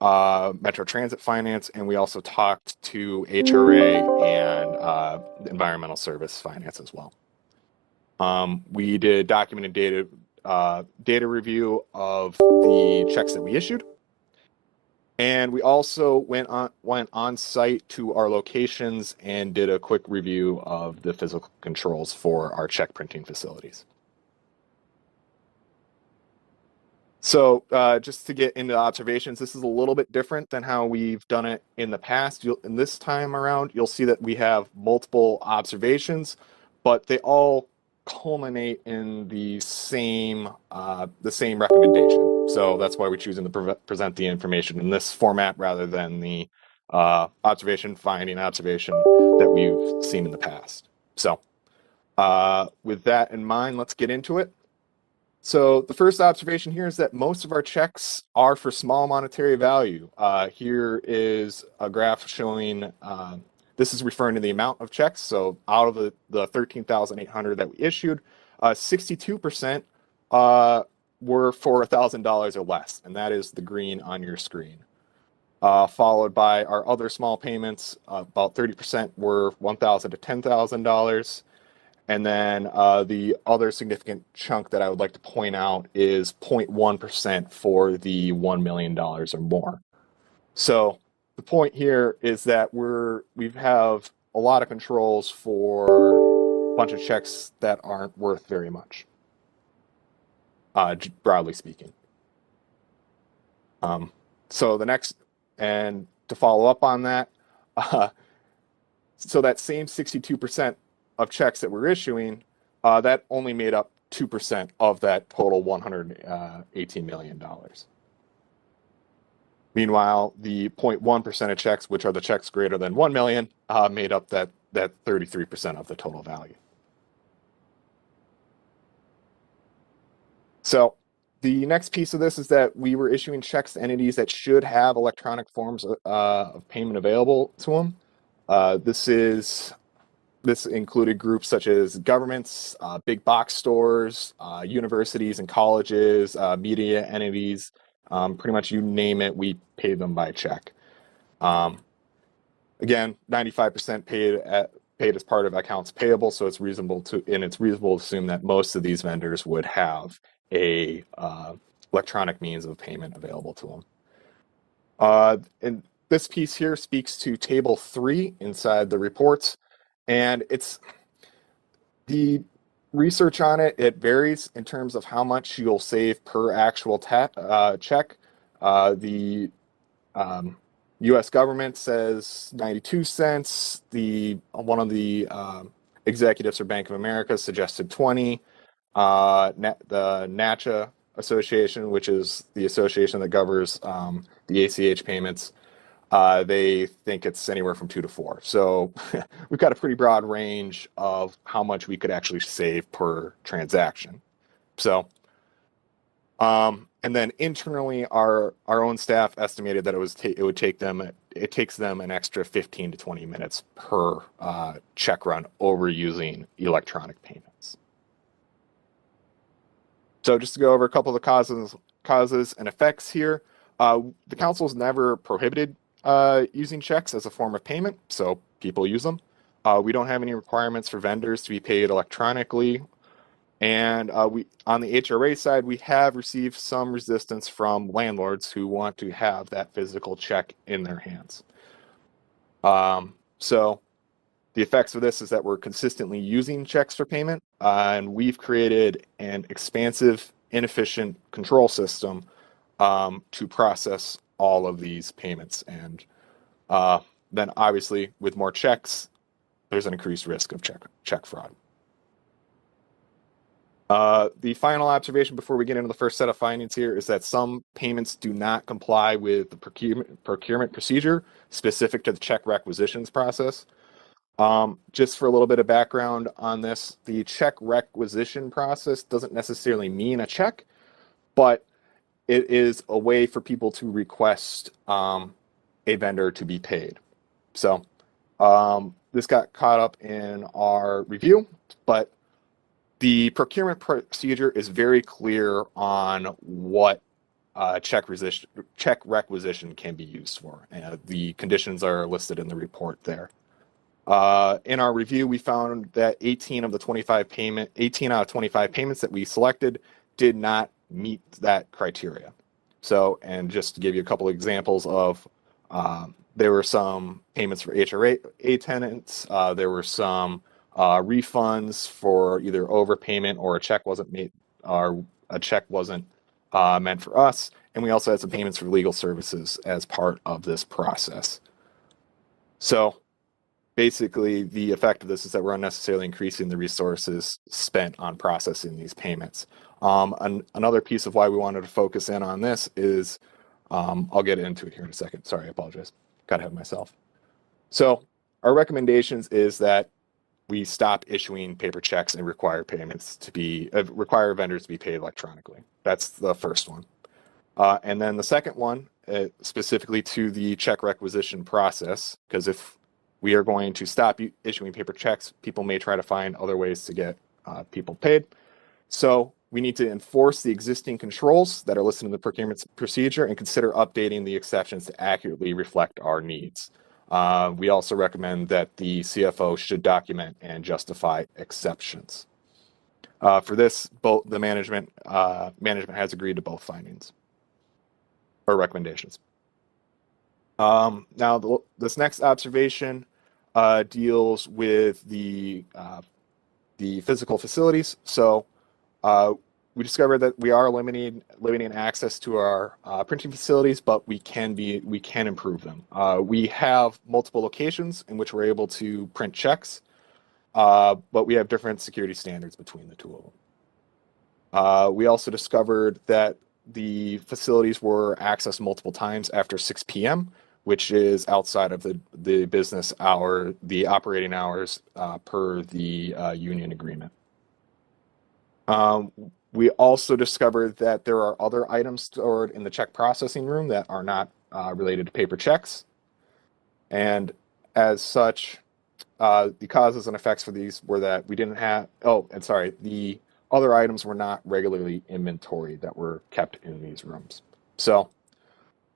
Metro Transit Finance, and we also talked to HRA and environmental service finance as well. We did documented data review of the checks that we issued. And we also went on site to our locations and did a quick review of the physical controls for our check printing facilities. So just to get into observations, this is a little bit different than how we've done it in the past. In this time around, you'll see that we have multiple observations, but they all culminate in the same recommendation. So that's why we're choosing to present the information in this format rather than the observation that we've seen in the past. So with that in mind, let's get into it. So the first observation here is that most of our checks are for small monetary value. Here is a graph showing, this is referring to the amount of checks. So out of the 13,800 that we issued, 62% were for $1,000 or less, and that is the green on your screen. Followed by our other small payments, about 30% were $1,000 to $10,000. And then the other significant chunk that I would like to point out is 0.1% for the $1 million or more. So the point here is that we have a lot of controls for a bunch of checks that aren't worth very much, broadly speaking. So the next, and to follow up on that, so that same 62% of checks that we're issuing, that only made up 2% of that total $118 million. Meanwhile, the 0.1% of checks, which are the checks greater than 1 million, made up that 33% of the total value. So the next piece of this is that we were issuing checks to entities that should have electronic forms of payment available to them. This included groups such as governments, big box stores, universities and colleges, media entities, pretty much you name it, we paid them by check. Again, 95% paid as part of accounts payable, so it's reasonable to assume that most of these vendors would have a electronic means of payment available to them. And this piece here speaks to table 3 inside the reports. And it's the research on it, it varies in terms of how much you'll save per actual check. The US government says 92 cents. One of the executives for Bank of America suggested 20. The NACHA Association, which is the association that governs the ACH payments, they think it's anywhere from 2 to 4. So we've got a pretty broad range of how much we could actually save per transaction. So, and then internally, our own staff estimated that it would take them it takes them an extra 15 to 20 minutes per check run over using electronic payments. So just to go over a couple of the causes and effects here, the council's never prohibited using checks as a form of payment, so people use them. We don't have any requirements for vendors to be paid electronically. And on the HRA side, we have received some resistance from landlords who want to have that physical check in their hands. So the effects of this is that we're consistently using checks for payment, and we've created an expansive, inefficient control system to process all of these payments. And then obviously with more checks, there's an increased risk of check fraud. The final observation before we get into the first set of findings here is that some payments do not comply with the procurement procedure specific to the check requisitions process. Just for a little bit of background on this, the check requisition process doesn't necessarily mean a check, but it is a way for people to request a vendor to be paid. So this got caught up in our review, but the procurement procedure is very clear on what check requisition can be used for. The conditions are listed in the report there. In our review, we found that 18 out of 25 payments that we selected did not meet that criteria. So, and just to give you a couple of examples of, there were some payments for HRA tenants, there were some refunds for either overpayment or a check wasn't made, or a check wasn't meant for us, and we also had some payments for legal services as part of this process. So basically, the effect of this is that we're unnecessarily increasing the resources spent on processing these payments. Another piece of why we wanted to focus in on this is, I'll get into it here in a second. Sorry, I apologize. Got ahead of myself. So our recommendations is that we stop issuing paper checks and require payments to be, require vendors to be paid electronically. That's the first one. And then the second one, specifically to the check requisition process, because if we are going to stop issuing paper checks, people may try to find other ways to get people paid. So we need to enforce the existing controls that are listed in the procurement procedure and consider updating the exceptions to accurately reflect our needs. We also recommend that the CFO should document and justify exceptions. For this, both the management has agreed to both findings or recommendations. Now, this next observation deals with the physical facilities. So we discovered that we are limiting access to our printing facilities, but we can improve them. We have multiple locations in which we're able to print checks, but we have different security standards between the two of them. We also discovered that the facilities were accessed multiple times after 6 p.m., which is outside of the business hour, the operating hours per the union agreement. We also discovered that there are other items stored in the check processing room that are not related to paper checks. And as such, the causes and effects for these were that we didn't have, the other items were not regularly inventoried that were kept in these rooms. So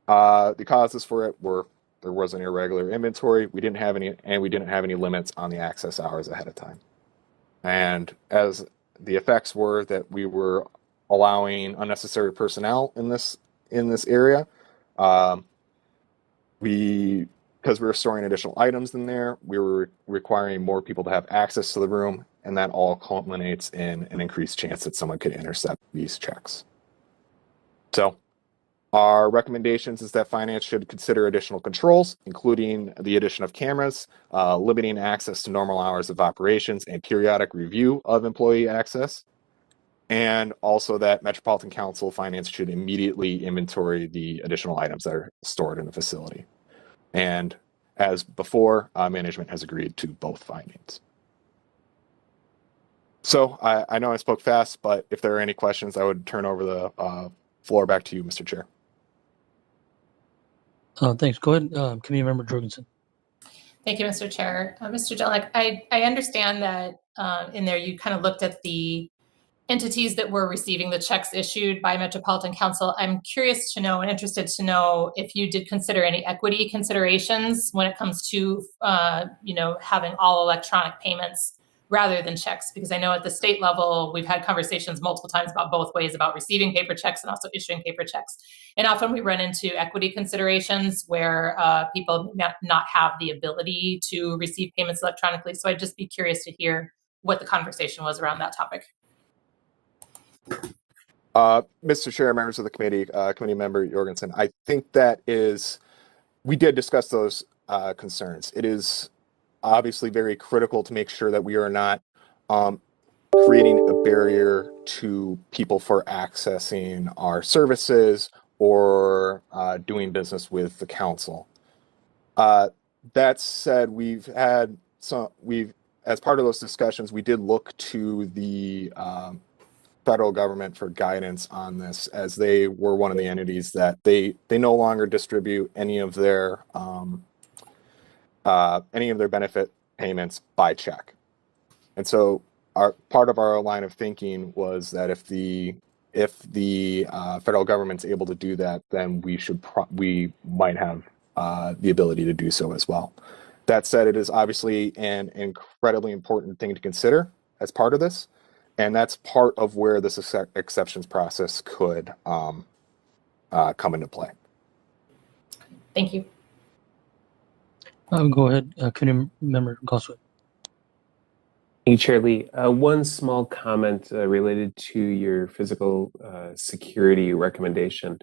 the causes for it were there was an irregular inventory, we didn't have any limits on the access hours ahead of time. And as the effects were that we were allowing unnecessary personnel in this area. Because we were storing additional items in there, we were requiring more people to have access to the room, and that all culminates in an increased chance that someone could intercept these checks. So our recommendations is that finance should consider additional controls, including the addition of cameras, limiting access to normal hours of operations, and periodic review of employee access. And also that Metropolitan Council Finance should immediately inventory the additional items that are stored in the facility. And as before, management has agreed to both findings. So I know I spoke fast, but if there are any questions, I would turn over the floor back to you, Mr. Chair. Thanks. Go ahead, Committee Member Jorgensen. Thank you, Mr. Chair. Mr. Jelinek, I understand that in there you kind of looked at the entities that were receiving the checks issued by Metropolitan Council. I'm curious to know and interested to know if you did consider any equity considerations when it comes to, having all electronic payments rather than checks, because I know at the state level, we've had conversations multiple times about both ways, about receiving paper checks and also issuing paper checks. And often we run into equity considerations where people not have the ability to receive payments electronically. So I'd just be curious to hear what the conversation was around that topic. Mr. Chair, members of the committee, Committee Member Jorgensen, I think we did discuss those concerns. It is obviously very critical to make sure that we are not creating a barrier to people for accessing our services or doing business with the council. That said, as part of those discussions, we did look to the federal government for guidance on this, as they were one of the entities that they no longer distribute any of their benefit payments by check. And so part of our line of thinking was that if the federal government's able to do that, then we might have the ability to do so as well. That said, it is obviously an incredibly important thing to consider as part of this. And that's part of where this exceptions process could come into play. Thank you. Go ahead, Committee Member Gonzalez. Thank you, Chair Lee. One small comment related to your physical security recommendation.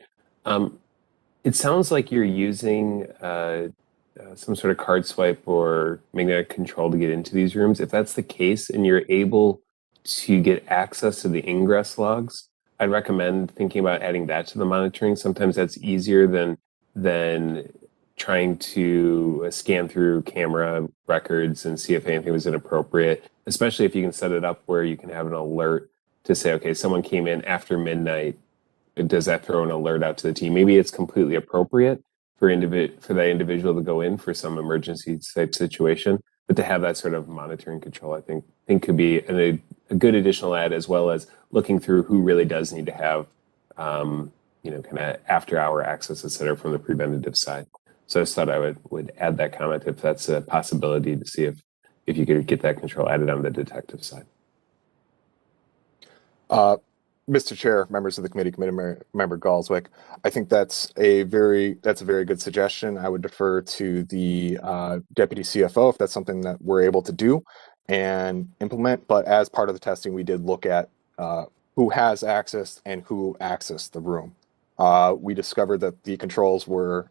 It sounds like you're using some sort of card swipe or magnetic control to get into these rooms. If that's the case and you're able to get access to the ingress logs, I'd recommend thinking about adding that to the monitoring. Sometimes that's easier than trying to scan through camera records and see if anything was inappropriate, especially if you can set it up where you can have an alert to say, okay, someone came in after midnight. Does that throw an alert out to the team? Maybe it's completely appropriate for that individual to go in for some emergency type situation, but to have that sort of monitoring control, I think could be a good additional add, as well as looking through who really does need to have, kind of after-hour access, et cetera, from the preventative side. So I just thought I would add that comment if that's a possibility, to see if you could get that control added on the detective side. Mr. Chair, members of the committee, Member Galswick, I think that's a very good suggestion. I would defer to the Deputy CFO if that's something that we're able to do and implement. But as part of the testing, we did look at who has access and who accessed the room. We discovered that the controls were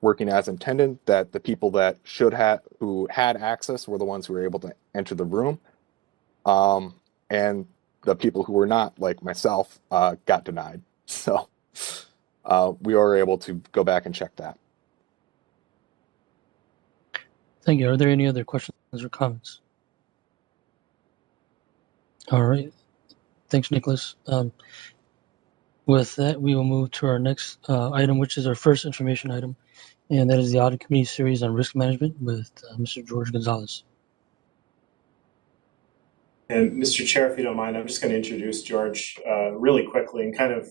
working as intended, that the people that who had access were the ones who were able to enter the room. And the people who were not, like myself, got denied. So we were able to go back and check that. Thank you. Are there any other questions or comments? All right. Thanks, Nicholas. With that, we will move to our next item, which is our first information item, and that is the Audit Committee series on risk management with Mr. George Gonzalez. And Mr. Chair, if you don't mind, I'm just going to introduce George really quickly and kind of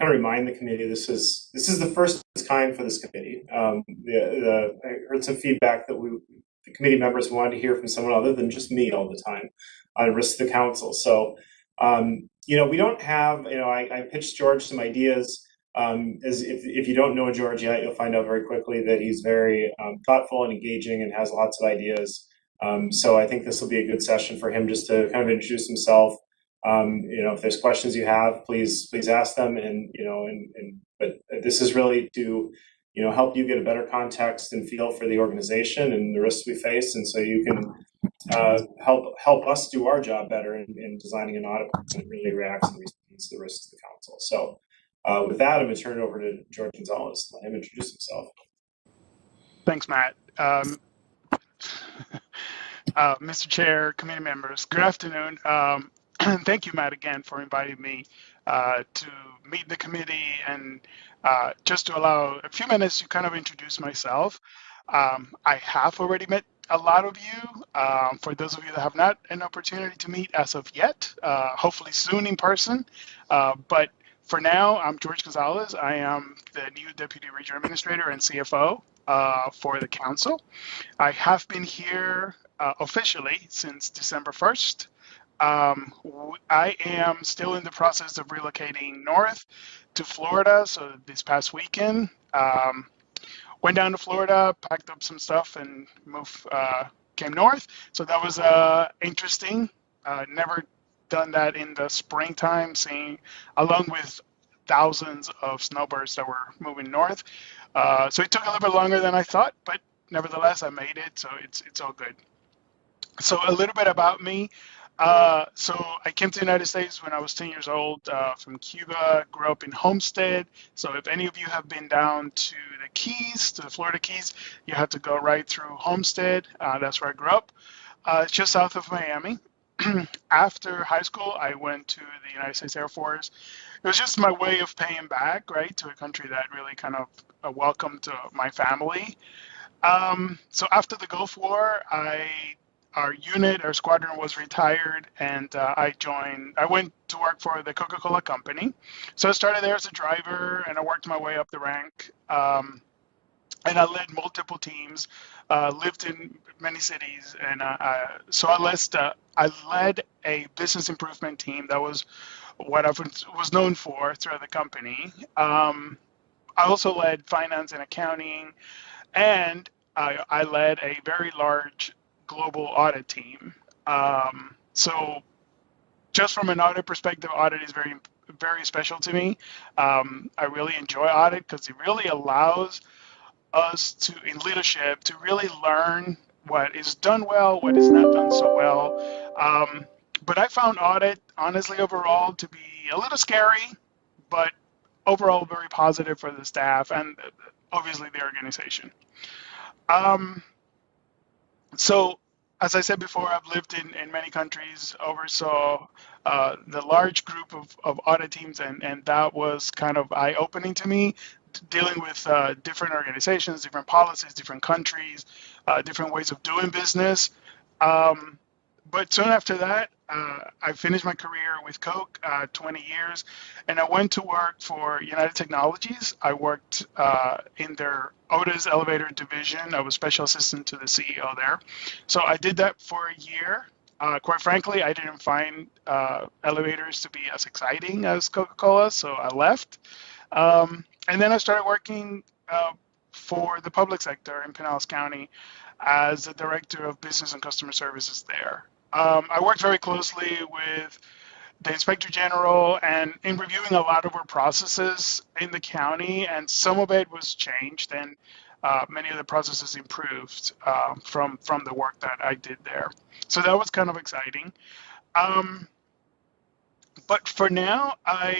remind the committee this is the first of its kind for this committee. I heard some feedback that the committee members wanted to hear from someone other than just me all the time on risk to the council. So we don't have, I pitched George some ideas. As if you don't know George yet, you'll find out very quickly that he's very thoughtful and engaging and has lots of ideas. So I think this will be a good session for him just to kind of introduce himself. If there's questions you have, please ask them. But this is really to, help you get a better context and feel for the organization and the risks we face, and so you can help us do our job better in designing an audit that really reacts and responds to the risks of the council. So with that, I'm going to turn it over to George Gonzalez. Let him introduce himself. Thanks, Matt. Mr. Chair, committee members, good afternoon. Thank you, Matt, again for inviting me to meet the committee and just to allow a few minutes to kind of introduce myself. I have already met a lot of you. For those of you that have not an opportunity to meet as of yet, hopefully soon in person. But for now, I'm George Gonzalez. I am the new Deputy Regional Administrator and CFO for the Council. I have been here officially since December 1st. I am still in the process of relocating north to Florida. So this past weekend, went down to Florida, packed up some stuff, and came north. So that was interesting. Never done that in the springtime, along with thousands of snowbirds that were moving north. So it took a little bit longer than I thought, but nevertheless, I made it. So it's all good. So a little bit about me. So I came to the United States when I was 10 years old from Cuba, grew up in Homestead. So if any of you have been down to the Keys, to the Florida Keys, you have to go right through Homestead. That's where I grew up. It's just south of Miami. After high school, I went to the United States Air Force. It was just my way of paying back, right, to a country that really kind of welcomed my family. So after the Gulf War, our squadron was retired, and I went to work for the Coca-Cola company. So I started there as a driver, and I worked my way up the rank. And I led multiple teams, lived in many cities, and so I led a business improvement team. That was what I was known for throughout the company. I also led finance and accounting, and I led a very large global audit team. So just from an audit perspective, audit is very, very special to me. I really enjoy audit because it really allows us in leadership to really learn what is done well, what is not done so well. But I found audit, honestly, overall to be a little scary, but overall very positive for the staff and obviously the organization. So as I said before, I've lived in many countries, oversaw the large group of audit teams, and that was kind of eye-opening to me, dealing with different organizations, different policies, different countries, different ways of doing business. But soon after that, I finished my career with Coke, 20 years, and I went to work for United Technologies. I worked in their Otis elevator division. I was special assistant to the CEO there. So I did that for a year. Quite frankly, I didn't find elevators to be as exciting as Coca-Cola, so I left. And then I started working for the public sector in Pinellas County as the director of business and customer services there. I worked very closely with the Inspector General and in reviewing a lot of our processes in the county, and some of it was changed and many of the processes improved from the work that I did there. So that was kind of exciting. But for now, I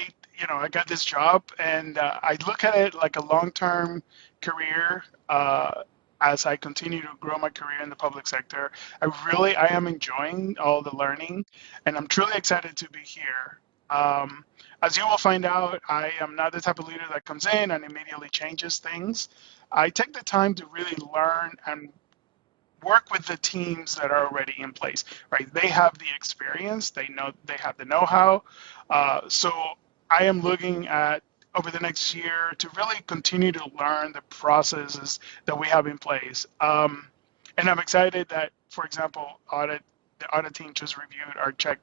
got this job, and I look at it like a long-term career. As I continue to grow my career in the public sector, I am enjoying all the learning, and I'm truly excited to be here. As you will find out, I am not the type of leader that comes in and immediately changes things. I take the time to really learn and work with the teams that are already in place, right? They have the experience, they have the know-how. So I am looking at over the next year to really continue to learn the processes that we have in place. And I'm excited that, for example, the audit team just reviewed our check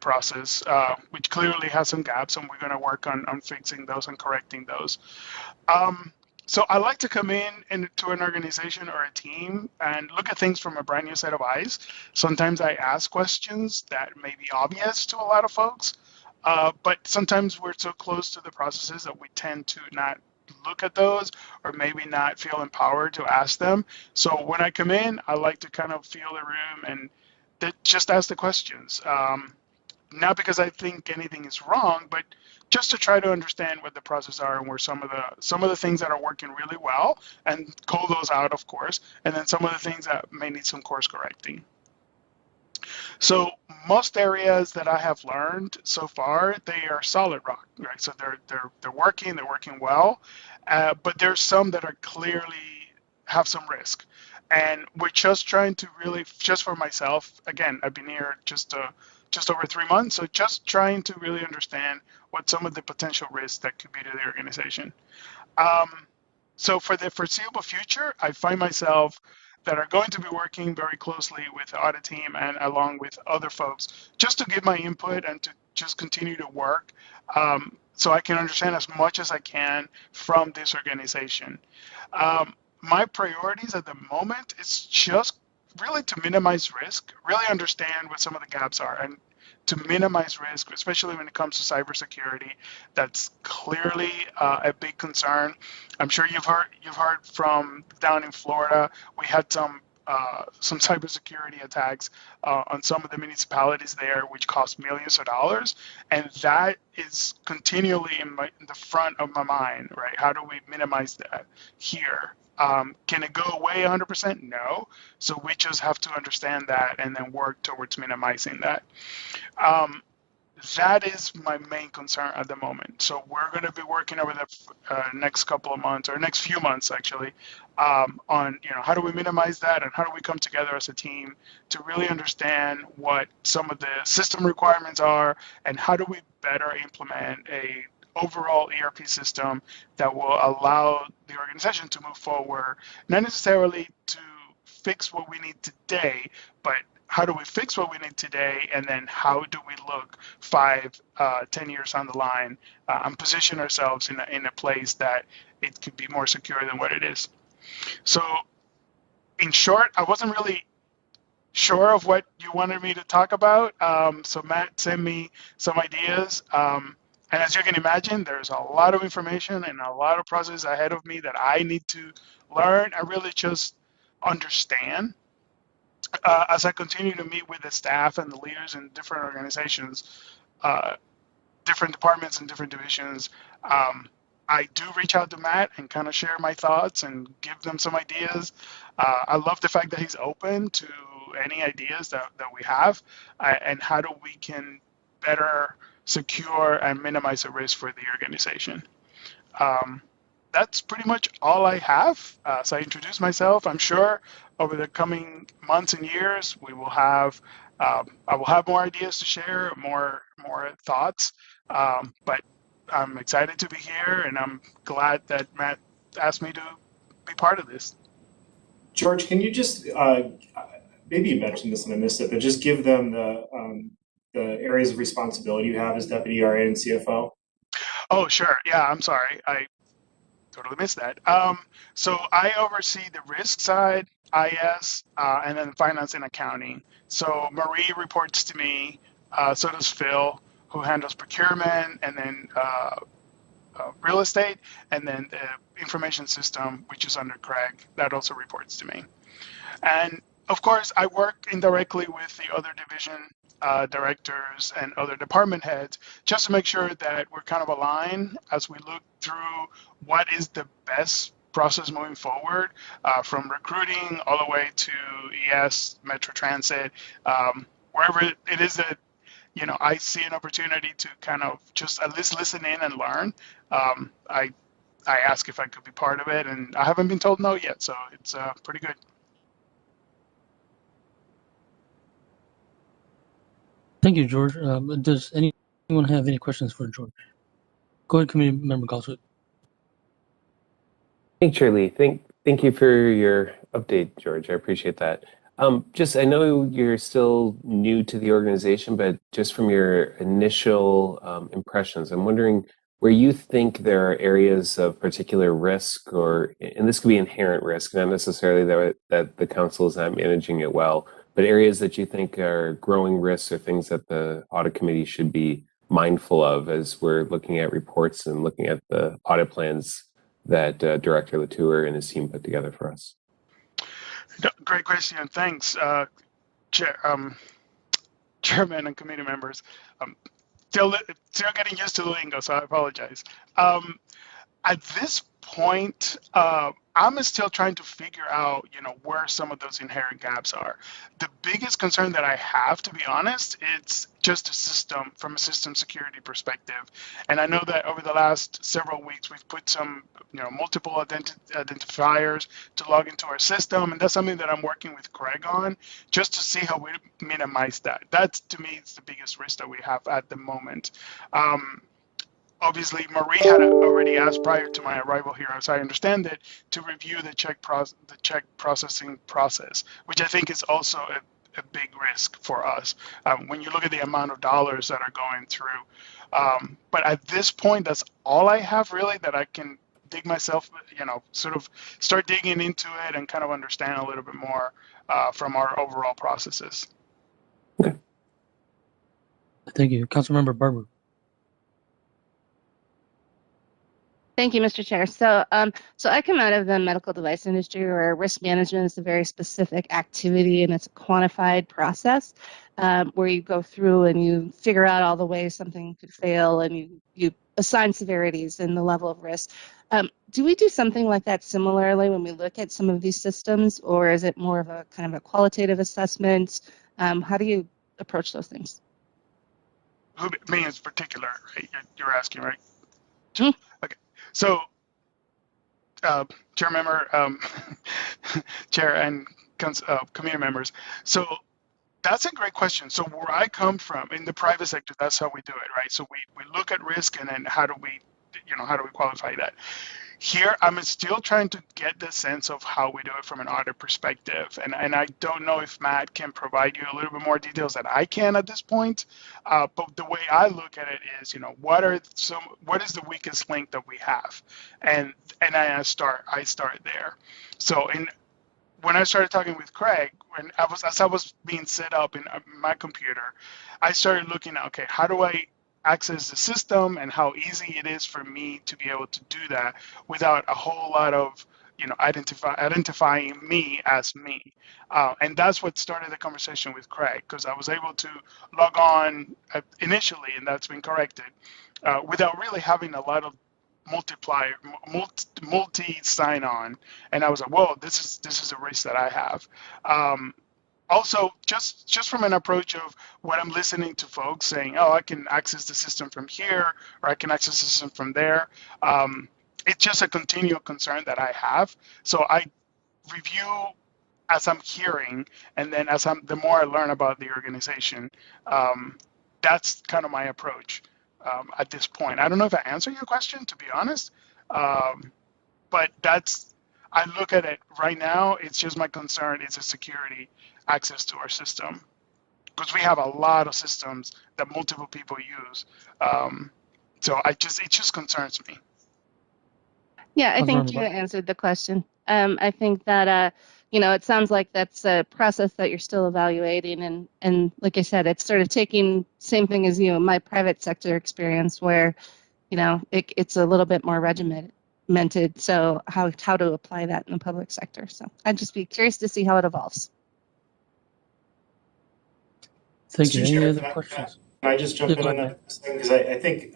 process, which clearly has some gaps, and we're going to work on fixing those and correcting those. So I like to come into an organization or a team and look at things from a brand new set of eyes. Sometimes I ask questions that may be obvious to a lot of folks, but sometimes we're so close to the processes that we tend to not look at those or maybe not feel empowered to ask them. So when I come in, I like to kind of feel the room and just ask the questions. Not because I think anything is wrong, but just to try to understand what the processes are and where some of the things that are working really well and call those out, of course, and then some of the things that may need some course correcting. So most areas that I have learned so far, they are solid rock, right? So they're working well, but there's some that are clearly have some risk, and we're just trying to really, just for myself, again, I've been here just over 3 months, so just trying to really understand what some of the potential risks that could be to the organization. So for the foreseeable future, I find myself that are going to be working very closely with the audit team and along with other folks just to give my input and to just continue to work so I can understand as much as I can from this organization. My priorities at the moment is just really to minimize risk, really understand what some of the gaps are, and to minimize risk, especially when it comes to cybersecurity. That's clearly a big concern. I'm sure you've heard from down in Florida. We had some cybersecurity attacks on some of the municipalities there, which cost millions of dollars, and that is continually in the front of my mind. Right? How do we minimize that here? Can it go away 100%? No. So we just have to understand that and then work towards minimizing that. That is my main concern at the moment. So we're going to be working over the next couple of months, or next few months actually, on how do we minimize that and how do we come together as a team to really understand what some of the system requirements are and how do we better implement a overall ERP system that will allow the organization to move forward, not necessarily to fix what we need today, but how do we fix what we need today, and then how do we look 5, 10 years down the line and position ourselves in a place that it could be more secure than what it is. So in short, I wasn't really sure of what you wanted me to talk about. So Matt sent me some ideas. And as you can imagine, there's a lot of information and a lot of process ahead of me that I need to learn and really just understand. As I continue to meet with the staff and the leaders in different organizations, different departments and different divisions, I do reach out to Matt and kind of share my thoughts and give them some ideas. I love the fact that he's open to any ideas that we have and how do we can better secure and minimize the risk for the organization. That's pretty much all I have. So I introduced myself. I'm sure over the coming months and years, we will have, I will have more ideas to share, more thoughts. But I'm excited to be here, and I'm glad that Matt asked me to be part of this. George, can you just, maybe you mentioned this and I missed it, but just give them the areas of responsibility you have as Deputy RA and CFO? Oh, sure. Yeah, I'm sorry. I totally missed that. So I oversee the risk side, IS, and then finance and accounting. So Marie reports to me, so does Phil, who handles procurement, and then real estate, and then the information system, which is under Craig, that also reports to me. And of course, I work indirectly with the other division directors and other department heads just to make sure that we're kind of aligned as we look through what is the best process moving forward, from recruiting all the way to ES, Metro Transit, wherever it is that I see an opportunity to kind of just at least listen in and learn. I ask if I could be part of it, and I haven't been told no yet, so it's pretty good. Thank you, George. Does anyone have any questions for George? Go ahead, Committee Member Gonzalez. Thanks, Shirley. Thank you for your update, George. I appreciate that. I know you're still new to the organization, but just from your initial impressions, I'm wondering where you think there are areas of particular risk, and this could be inherent risk, not necessarily that the council is not managing it well, but areas that you think are growing risks or things that the audit committee should be mindful of as we're looking at reports and looking at the audit plans that Director LaTour and his team put together for us. Great question. Thanks, Chairman and committee members. Still getting used to the lingo, so I apologize. At this point, I'm still trying to figure out, where some of those inherent gaps are. The biggest concern that I have, to be honest, it's just a system from a system security perspective. And I know that over the last several weeks, we've put some, multiple identifiers to log into our system. And that's something that I'm working with Craig on just to see how we minimize that. That's, to me, it's the biggest risk that we have at the moment. Obviously, Marie had already asked prior to my arrival here, as I understand it, to review the check processing process, which I think is also a big risk for us when you look at the amount of dollars that are going through. But at this point, that's all I have really that I can dig myself, sort of start digging into it and kind of understand a little bit more from our overall processes. Okay. Thank you. Councilmember Barber. Thank you, Mr. Chair. So I come out of the medical device industry where risk management is a very specific activity and it's a quantified process where you go through and you figure out all the ways something could fail and you assign severities and the level of risk. Do we do something like that similarly when we look at some of these systems, or is it more of a kind of a qualitative assessment? How do you approach those things? Me in particular, right? You're asking, right? Mm-hmm. Okay. So, Chair Member, Chair and committee members. So that's a great question. So where I come from in the private sector, that's how we do it, right? So we look at risk and then how do we qualify that? Here, I'm still trying to get the sense of how we do it from an audit perspective. And I don't know if Matt can provide you a little bit more details than I can at this point. But the way I look at it is, what is the weakest link that we have? And I start there. So when I started talking with Craig, as I was being set up in my computer, I started looking at, okay, how do I access the system and how easy it is for me to be able to do that without a whole lot of identifying me as me. And that's what started the conversation with Craig, because I was able to log on initially, and that's been corrected, without really having a lot of multi sign on. And I was like, whoa, this is a risk that I have. Also, just from an approach of what I'm listening to folks saying, oh, I can access the system from here, or I can access the system from there. It's just a continual concern that I have. So I review as I'm hearing, and then the more I learn about the organization, that's kind of my approach at this point. I don't know if I answered your question, to be honest, but I look at it right now, it's just my concern, it's a security access to our system, because we have a lot of systems that multiple people use. So it just concerns me. Yeah, I think you answered the question. I think that, it sounds like that's a process that you're still evaluating. And like I said, it's sort of taking same thing as my private sector experience where, it's a little bit more regimented. So how to apply that in the public sector. So I'd just be curious to see how it evolves. Thank you. Mr. Any Chair, other questions? Can I just jump in on that? Because I think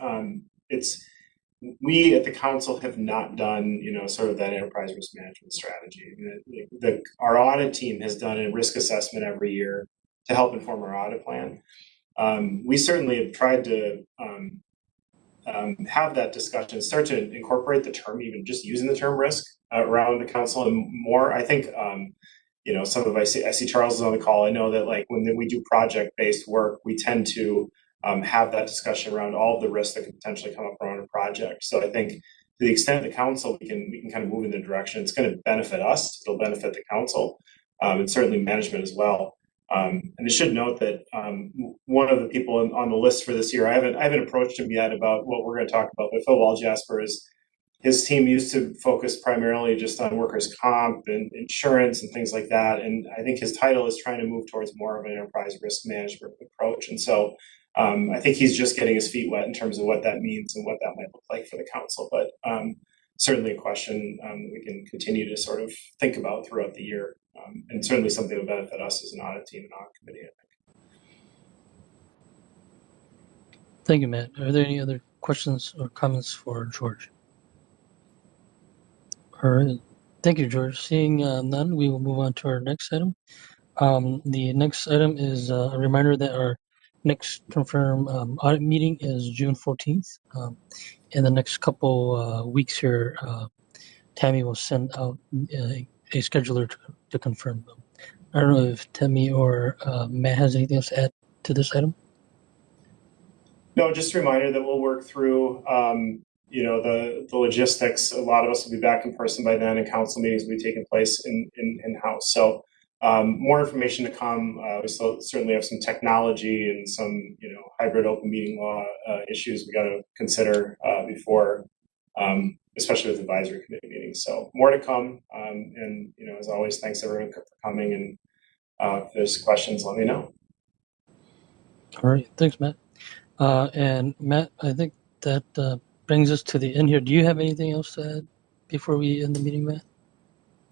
we at the council have not done, sort of that enterprise risk management strategy. Our audit team has done a risk assessment every year to help inform our audit plan. We certainly have tried to have that discussion, start to incorporate the term, even just using the term risk around the council and more. I think, some of I see Charles is on the call. I know that when we do project-based work, we tend to have that discussion around all of the risks that could potentially come up around a project. So I think to the extent the council, we can kind of move in the direction. It's going to benefit us. It'll benefit the council and certainly management as well. And I should note that one of the people on the list for this year, I haven't approached him yet about what we're going to talk about, but Phil Waljasper his team used to focus primarily just on workers' comp and insurance and things like that. And I think his title is trying to move towards more of an enterprise risk management approach. And so I think he's just getting his feet wet in terms of what that means and what that might look like for the council. But certainly a question we can continue to sort of think about throughout the year. And certainly something that will benefit us as an audit team and audit committee, I think. Thank you, Matt. Are there any other questions or comments for George? All right. Thank you, George. Seeing none, we will move on to our next item. The next item is a reminder that our next confirmed audit meeting is June 14th. In the next couple weeks here, Tammy will send out a scheduler to confirm them. I don't know if Tammy or Matt has anything else to add to this item. No, just a reminder that we'll work through, the logistics. A lot of us will be back in person by then, and council meetings will be taking place in-house. So more information to come. We still certainly have some technology and some, hybrid open meeting law issues we got to consider before, especially with advisory committee meetings. So more to come. And as always, thanks everyone for coming. And if there's questions, let me know. All right. Thanks, Matt. And Matt, I think that brings us to the end here. Do you have anything else to add before we end the meeting, Matt?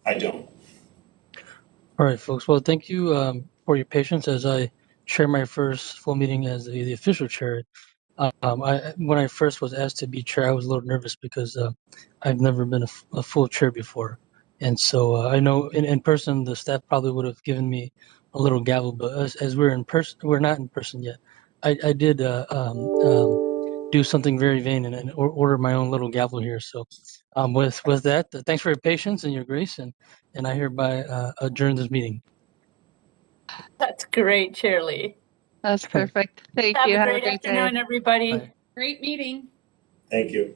I don't. All right, folks. Well, thank you for your patience as I chair my first full meeting as the official chair. When I first was asked to be chair, I was a little nervous because I've never been a full chair before. And so I know in person, the staff probably would have given me a little gavel, but as we're in person, we're not in person yet. I did do something very vain and order my own little gavel here. So with that, thanks for your patience and your grace, and I hereby adjourn this meeting. That's great, Shirley. That's perfect. Thank Have you. a Have a great great day. afternoon, everybody. Bye. Great meeting. Thank you.